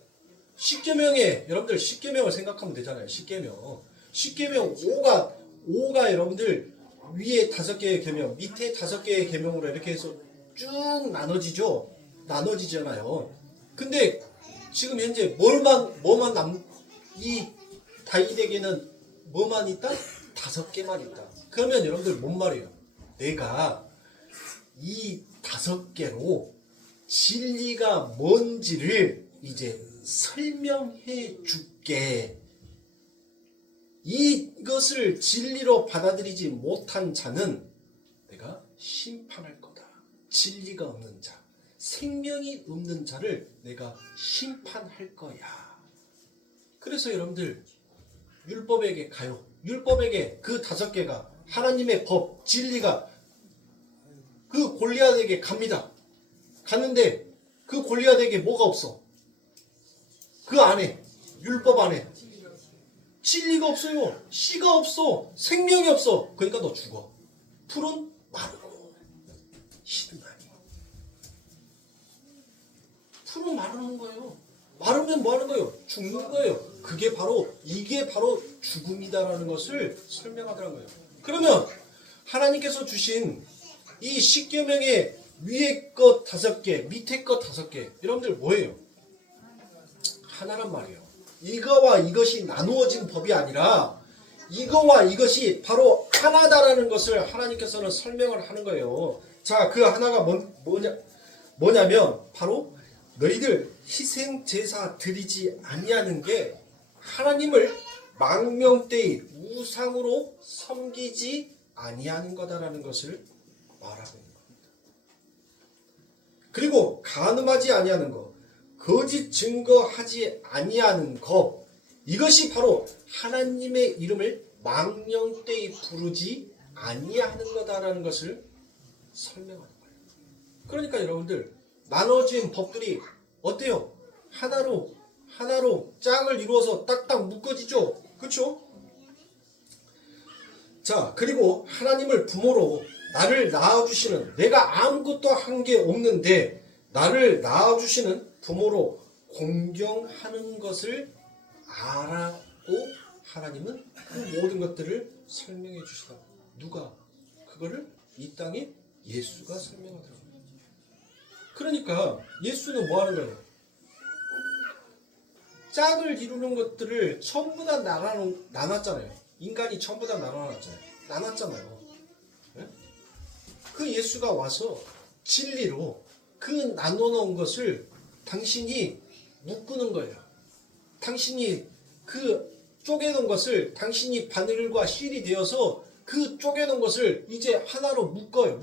십계명에 여러분들 십계명을 생각하면 되잖아요. 십계명 5가 여러분들 위에 5개의 계명, 밑에 5개의 계명으로 이렇게 해서 쭉 나눠지잖아요. 근데 지금 현재 이 다윗에게는 뭐만 있다? 5개만 있다. 그러면 여러분들 뭔 말이에요? 내가 이 5개로 진리가 뭔지를 이제 설명해 줄게. 이것을 진리로 받아들이지 못한 자는 내가 심판할 거다. 진리가 없는 자, 생명이 없는 자를 내가 심판할 거야. 그래서 여러분들 율법에게 가요. 율법에게 그 5개가 하나님의 법, 진리가 그 골리앗에게 갑니다. 갔는데 그 골리앗에게 뭐가 없어? 그 안에 율법 안에 진리가 없어요. 씨가 없어. 생명이 없어. 그러니까 너 죽어. 풀은 마르고 씨는 아니. 풀은 마르는 거예요. 마르면 뭐 하는 거예요? 죽는 거예요. 이게 바로 죽음이다라는 것을 설명하더라는 거예요. 그러면 하나님께서 주신 이 십계명의 위에 것 5개, 밑에 것 5개, 여러분들 뭐예요? 하나란 말이에요. 이거와 이것이 나누어진 법이 아니라 이거와 이것이 바로 하나다라는 것을 하나님께서는 설명을 하는 거예요. 자, 그 하나가 뭐냐면 바로 너희들 희생 제사 드리지 아니하는 게 하나님을 망명되이 우상으로 섬기지 아니하는 거다라는 것을 말하고 있는 겁니다. 그리고 간음하지 아니하는 것, 거짓 증거하지 아니하는 것, 이것이 바로 하나님의 이름을 망령되이 부르지 아니하는 거다라는 것을 설명하는 거예요. 그러니까 여러분들 나눠진 법들이 어때요? 하나로 짝을 이루어서 딱딱 묶어지죠. 그렇죠? 자, 그리고 하나님을 부모로 나를 낳아주시는, 내가 아무것도 한 게 없는데 나를 낳아주시는 부모로 공경하는 것을 알았고 하나님은 그 모든 것들을 설명해 주시다. 누가? 그거를 이 땅에 예수가 설명하더라고요. 그러니까 예수는 뭐 하는 거예요? 짝을 이루는 것들을 전부 다 나눴잖아요. 인간이 전부 다 나눴잖아요. 네? 그 예수가 와서 진리로 그 나눠놓은 것을 당신이 묶는 거예요. 당신이 그 쪼개놓은 것을 당신이 바늘과 실이 되어서 그 쪼개놓은 것을 이제 하나로 묶어요.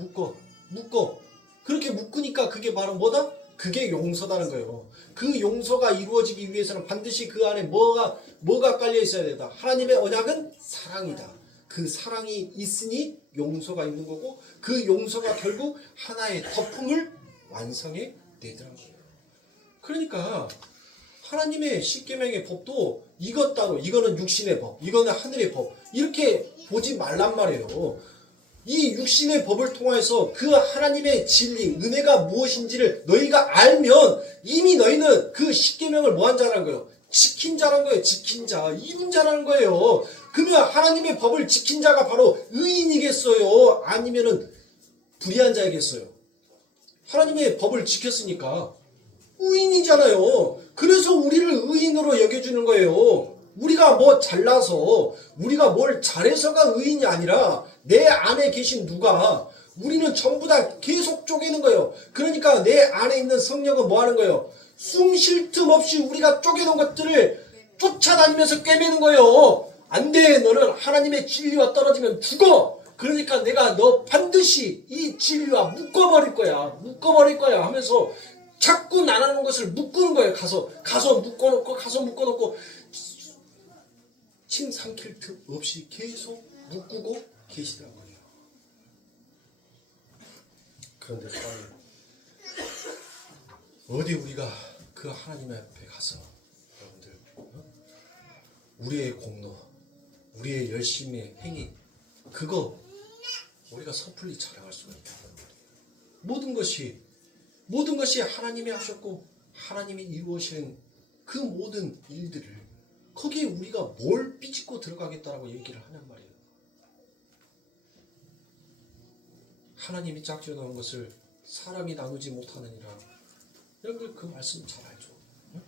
묶어. 그렇게 묶으니까 그게 바로 뭐다? 그게 용서다는 거예요. 그 용서가 이루어지기 위해서는 반드시 그 안에 뭐가 깔려 있어야 된다. 하나님의 언약은 사랑이다. 그 사랑이 있으니 용서가 있는 거고 그 용서가 결국 하나의 덮음을 완성해 내더라는 거예요. 그러니까 하나님의 십계명의 법도 이것 따로 이거는 육신의 법, 이거는 하늘의 법 이렇게 보지 말란 말이에요. 이 육신의 법을 통해서 그 하나님의 진리, 은혜가 무엇인지를 너희가 알면 이미 너희는 그 십계명을 뭐 한 자라는 거예요? 지킨 자라는 거예요. 지킨 자, 이룬 자라는 거예요. 그러면 하나님의 법을 지킨 자가 바로 의인이겠어요? 아니면은 불의한 자이겠어요? 하나님의 법을 지켰으니까 의인이잖아요. 그래서 우리를 의인으로 여겨주는 거예요. 우리가 뭐 잘나서 우리가 뭘 잘해서가 의인이 아니라 내 안에 계신 누가 우리는 전부 다 계속 쪼개는 거예요. 그러니까 내 안에 있는 성령은 뭐 하는 거예요? 숨 쉴 틈 없이 우리가 쪼개놓은 것들을 쫓아다니면서 꿰매는 거예요. 안 돼. 너는 하나님의 진리와 떨어지면 죽어. 그러니까 내가 너 반드시 이 진리와 묶어버릴 거야 하면서 자꾸 나누는 것을 묶는 거예요. 가서 묶어놓고 침 삼킬 틈 없이 계속 묶고 계시더란 거예요. 그런데 사람이 어디 우리가 그 하나님 앞에 가서 여러분들 우리의 공로, 우리의 열심의 행위 그거 우리가 섣불리 자랑할 수가 있다는 거예요. 모든 것이 하나님이 하셨고 하나님이 이루어지는 그 모든 일들을 거기에 우리가 뭘 삐짓고 들어가겠다라고 얘기를 하는 말이에요. 하나님이 짝지어 놓은 것을 사람이 나누지 못하느니라. 여러분들 그 말씀 잘 알죠? 응?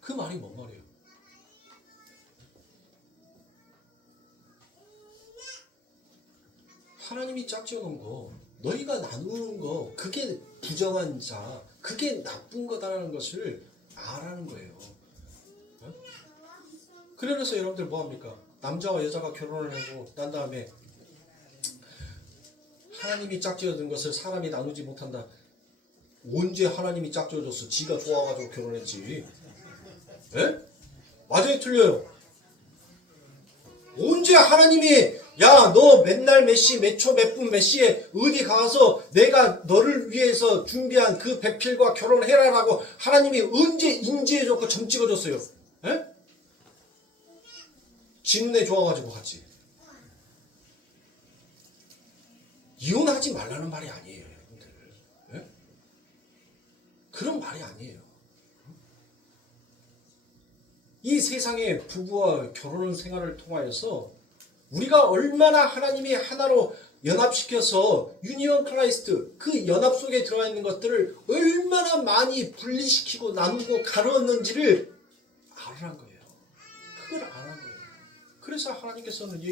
그 말이 뭔 말이에요? 하나님이 짝지어 놓은 거 너희가 나누는 거 그게 부정한 자 그게 나쁜 거다라는 것을 알아는 거예요. 응? 그래서 여러분들 뭐합니까? 남자와 여자가 결혼을 하고 난 다음에 하나님이 짝지어둔 것을 사람이 나누지 못한다. 언제 하나님이 짝지어줬어? 지가 좋아가지고 결혼했지. 예? 맞아요? 틀려요? 언제 하나님이 야, 너 맨날 몇 시, 몇 초, 몇 분, 몇 시에 어디 가서 내가 너를 위해서 준비한 그 배필과 결혼해라라고 하나님이 언제 인지해줬고 점 찍어줬어요? 예? 지 눈에 좋아가지고 갔지. 이혼하지 말라는 말이 아니에요, 여러분들. 예? 그런 말이 아니에요. 이 세상의 부부와 결혼 생활을 통하여서 우리가 얼마나 하나님이 하나로 연합시켜서 유니온 크라이스트 그 연합 속에 들어가 있는 것들을 얼마나 많이 분리시키고 나누고 가르었는지를 알아란 거예요. 그걸 알아란 거예요. 그래서 하나님께서는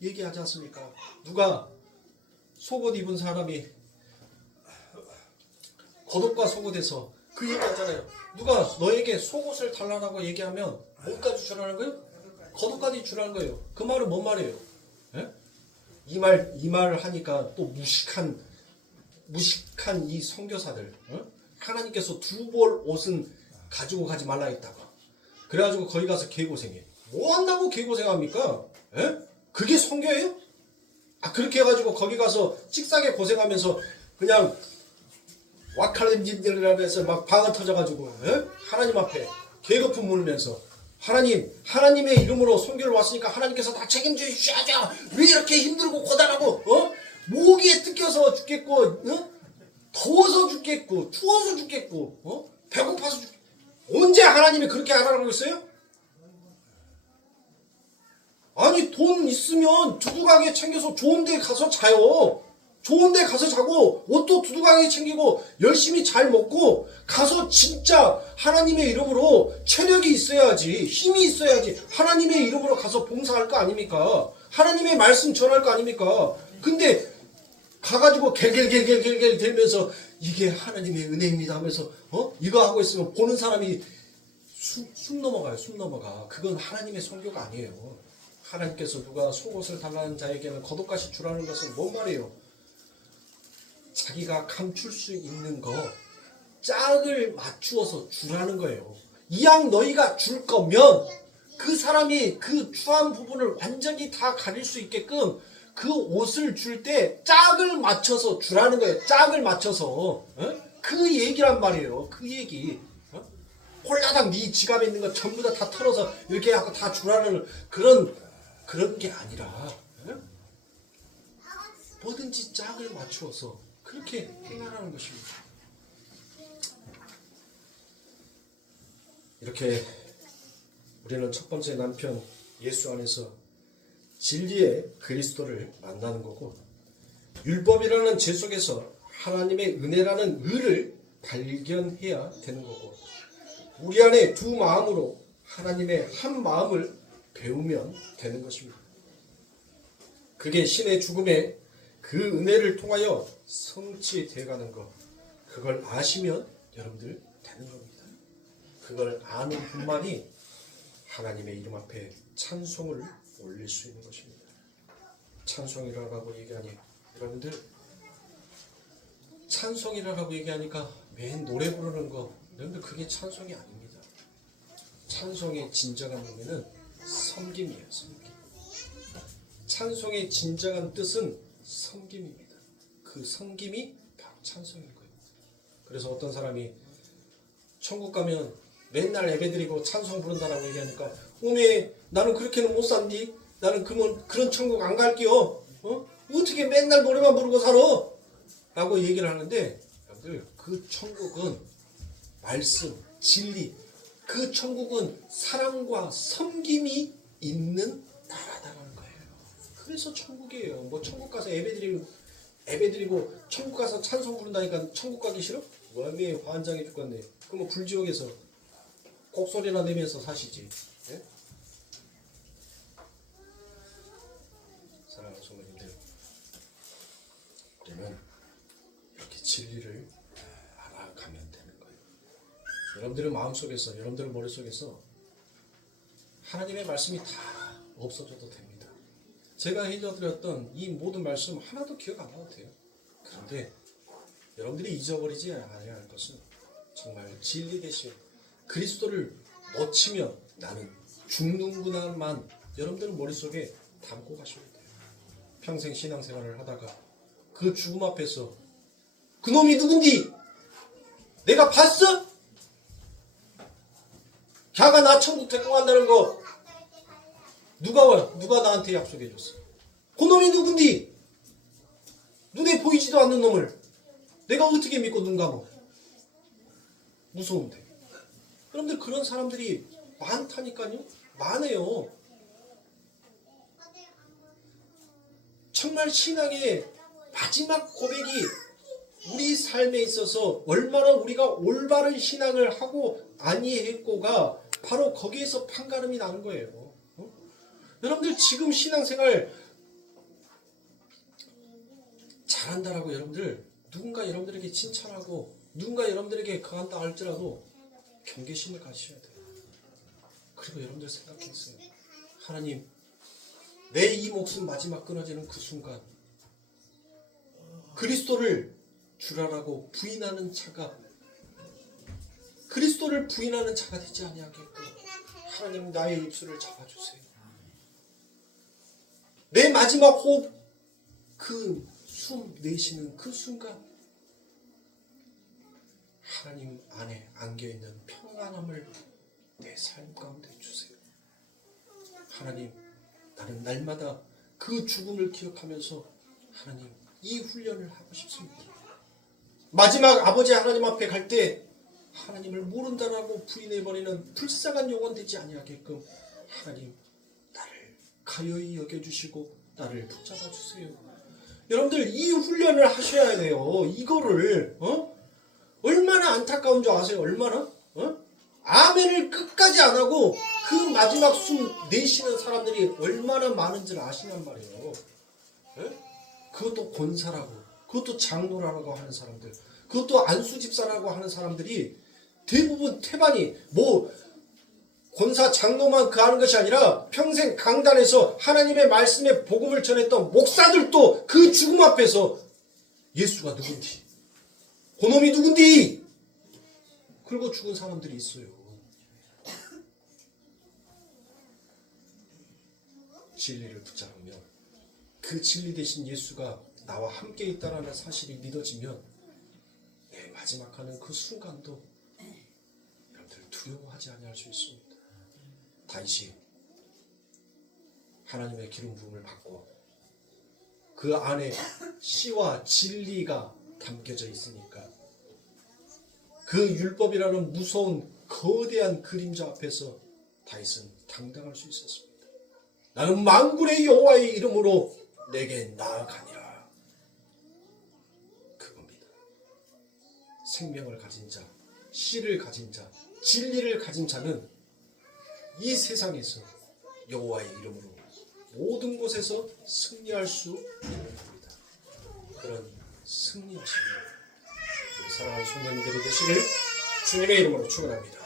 얘기하지 않습니까? 누가 속옷 입은 사람이 겉옷과 속옷에서 그 얘기하잖아요. 누가 너에게 속옷을 달라고 얘기하면 뭐까지 주라는 거예요? 겉옷까지 주라는 거예요. 그 말은 뭔 말이에요? 예? 이 말을 하니까 또 무식한 이 선교사들, 하나님께서 두 벌 옷은 가지고 가지 말라 했다가 그래가지고 거기 가서 개고생해. 뭐 한다고 개고생합니까? 예? 그게 선교예요? 그렇게 해가지고 거기 가서 찍싸게 고생하면서 그냥 와칼림진들이라면서 막 방언 터져가지고 하나님 앞에 개거품 물면서 하나님의 이름으로 선교를 왔으니까 하나님께서 다 책임져 주셔야죠. 왜 이렇게 힘들고 고단하고 모기에 뜯겨서 죽겠고 더워서 죽겠고 추워서 죽겠고 배고파서 죽겠고 언제 하나님이 그렇게 하라고 했어요? 아니 돈 있으면 두둑하게 챙겨서 좋은 데 가서 자요. 좋은 데 가서 자고 옷도 두둑하게 챙기고 열심히 잘 먹고 가서 진짜 하나님의 이름으로 체력이 있어야지 힘이 있어야지 하나님의 이름으로 가서 봉사할 거 아닙니까? 하나님의 말씀 전할 거 아닙니까? 근데 가가지고 겔겔겔겔겔 대면서 이게 하나님의 은혜입니다 하면서 이거 하고 있으면 보는 사람이 숨 넘어가요. 숨 넘어가. 그건 하나님의 선교가 아니에요. 하나님께서 누가 속옷을 달라는 자에게는 겉옷까지 주라는 것은 뭔 말이에요? 자기가 감출 수 있는 거 짝을 맞추어서 주라는 거예요. 이왕 너희가 줄 거면 그 사람이 그 추한 부분을 완전히 다 가릴 수 있게끔 그 옷을 줄 때 짝을 맞춰서 주라는 거예요. 짝을 맞춰서. 그 얘기란 말이에요. 그 얘기. 홀라당 네 지갑에 있는 거 전부 다 털어서 이렇게 하고 다 주라는 그런 게 아니라 뭐든지 짝을 맞추어서 그렇게 행하라는 것입니다. 이렇게 우리는 첫 번째 남편 예수 안에서 진리의 그리스도를 만나는 거고 율법이라는 죄 속에서 하나님의 은혜라는 의를 발견해야 되는 거고 우리 안에 두 마음으로 하나님의 한 마음을 배우면 되는 것입니다. 그게 신의 죽음에 그 은혜를 통하여 성취되어 가는 것 그걸 아시면 여러분들 되는 겁니다. 그걸 아는 분만이 하나님의 이름 앞에 찬송을 올릴 수 있는 것입니다. 찬송이라고 얘기하니 여러분들 찬송이라고 얘기하니까 맨 노래 부르는 거 여러분들 그게 찬송이 아닙니다. 찬송의 진정한 의미는 섬김이에요. 섬김. 찬송의 진정한 뜻은 섬김입니다. 그 섬김이 바로 찬송인 거예요. 그래서 어떤 사람이 천국 가면 맨날 예배드리고 찬송 부른다라고 얘기하니까 오메 나는 그렇게는 못 산디 나는 그런 천국 안 갈게요. 어떻게 맨날 노래만 부르고 살아? 라고 얘기를 하는데 여러분들 그 천국은 말씀, 진리 그 천국은 사랑과 섬김이 있는 나라다라는 거예요. 그래서 천국이에요. 뭐 천국 가서 예배드리고 천국 가서 찬송 부른다니까 천국 가기 싫어? 왜 환장해 죽겠네. 그럼 불지옥에서 곡소리나 내면서 사시지. 네? 사랑하는 성도님들, 우리는 이렇게 진리를 알아가면 되는 거예요. 여러분들의 마음속에서, 여러분들의 머릿속에서 하나님의 말씀이 다 없어져도 됩니다. 제가 해드렸던 이 모든 말씀 하나도 기억 안 나도 돼요. 그런데 여러분들이 잊어버리지 않아야 할 것은 정말 진리 대신 그리스도를 놓치면 나는 죽는구나만 여러분들 머릿속에 담고 가셔야 돼요. 평생 신앙생활을 하다가 그 죽음 앞에서 그놈이 누군디? 내가 봤어? 걔가 나 천국 데리고 간다는 거 누가 나한테 약속해 줬어? 그놈이 누군디? 눈에 보이지도 않는 놈을 내가 어떻게 믿고 눈 감어? 무서운데. 여러분들 그런 사람들이 많다니까요. 많아요. 정말 신앙의 마지막 고백이 우리 삶에 있어서 얼마나 우리가 올바른 신앙을 하고 아니했고가 바로 거기에서 판가름이 나는 거예요. 여러분들 지금 신앙생활 잘한다라고 여러분들 누군가 여러분들에게 칭찬하고 누군가 여러분들에게 강한다 할지라도 경계심을 가지셔야 돼요. 그리고 여러분들 생각했어요. 하나님, 내 이 목숨 마지막 끊어지는 그 순간 그리스도를 주라라고 부인하는 자가 그리스도를 부인하는 자가 되지 아니하겠고 하나님 나의 입술을 잡아주세요. 내 마지막 호흡 그 숨 내쉬는 그 순간 하나님 안에 안겨있는 평안함을 내 삶 가운데 주세요. 하나님, 나는 날마다 그 죽음을 기억하면서 하나님 이 훈련을 하고 싶습니다. 마지막 아버지 하나님 앞에 갈 때 하나님을 모른다라고 부인해버리는 불쌍한 영혼 되지 아니하게끔 하나님 나를 가여이 여겨주시고 나를 붙잡아 주세요. 여러분들 이 훈련을 하셔야 돼요. 이거를 얼마나 안타까운 줄 아세요? 얼마나? 아멘을 끝까지 안 하고 그 마지막 숨 내쉬는 사람들이 얼마나 많은 줄 아시냔 말이에요. 그것도 권사라고 그것도 장로라고 하는 사람들 그것도 안수집사라고 하는 사람들이 대부분 태반이 권사 장로만 그 하는 것이 아니라 평생 강단에서 하나님의 말씀의 복음을 전했던 목사들도 그 죽음 앞에서 예수가 누군지 그놈이 누군디 그리고 죽은 사람들이 있어요. 진리를 붙잡으면 그 진리 대신 예수가 나와 함께 있다는 사실이 믿어지면 내 마지막 하는 그 순간도 여러분들 두려워하지 아니할 수 있습니다. 다시 하나님의 기름 부음을 받고 그 안에 씨와 진리가 담겨져 있으니까 그 율법이라는 무서운 거대한 그림자 앞에서 다윗은 당당할 수 있었습니다. 나는 만군의 여호와의 이름으로 내게 나아가니라. 그겁니다. 생명을 가진 자, 씨를 가진 자, 진리를 가진 자는 이 세상에서 여호와의 이름으로 모든 곳에서 승리할 수 있는 겁니다. 그런 승리하시는 우리 사랑하는 성도님들이 되시길 주님의 이름으로 축원합니다.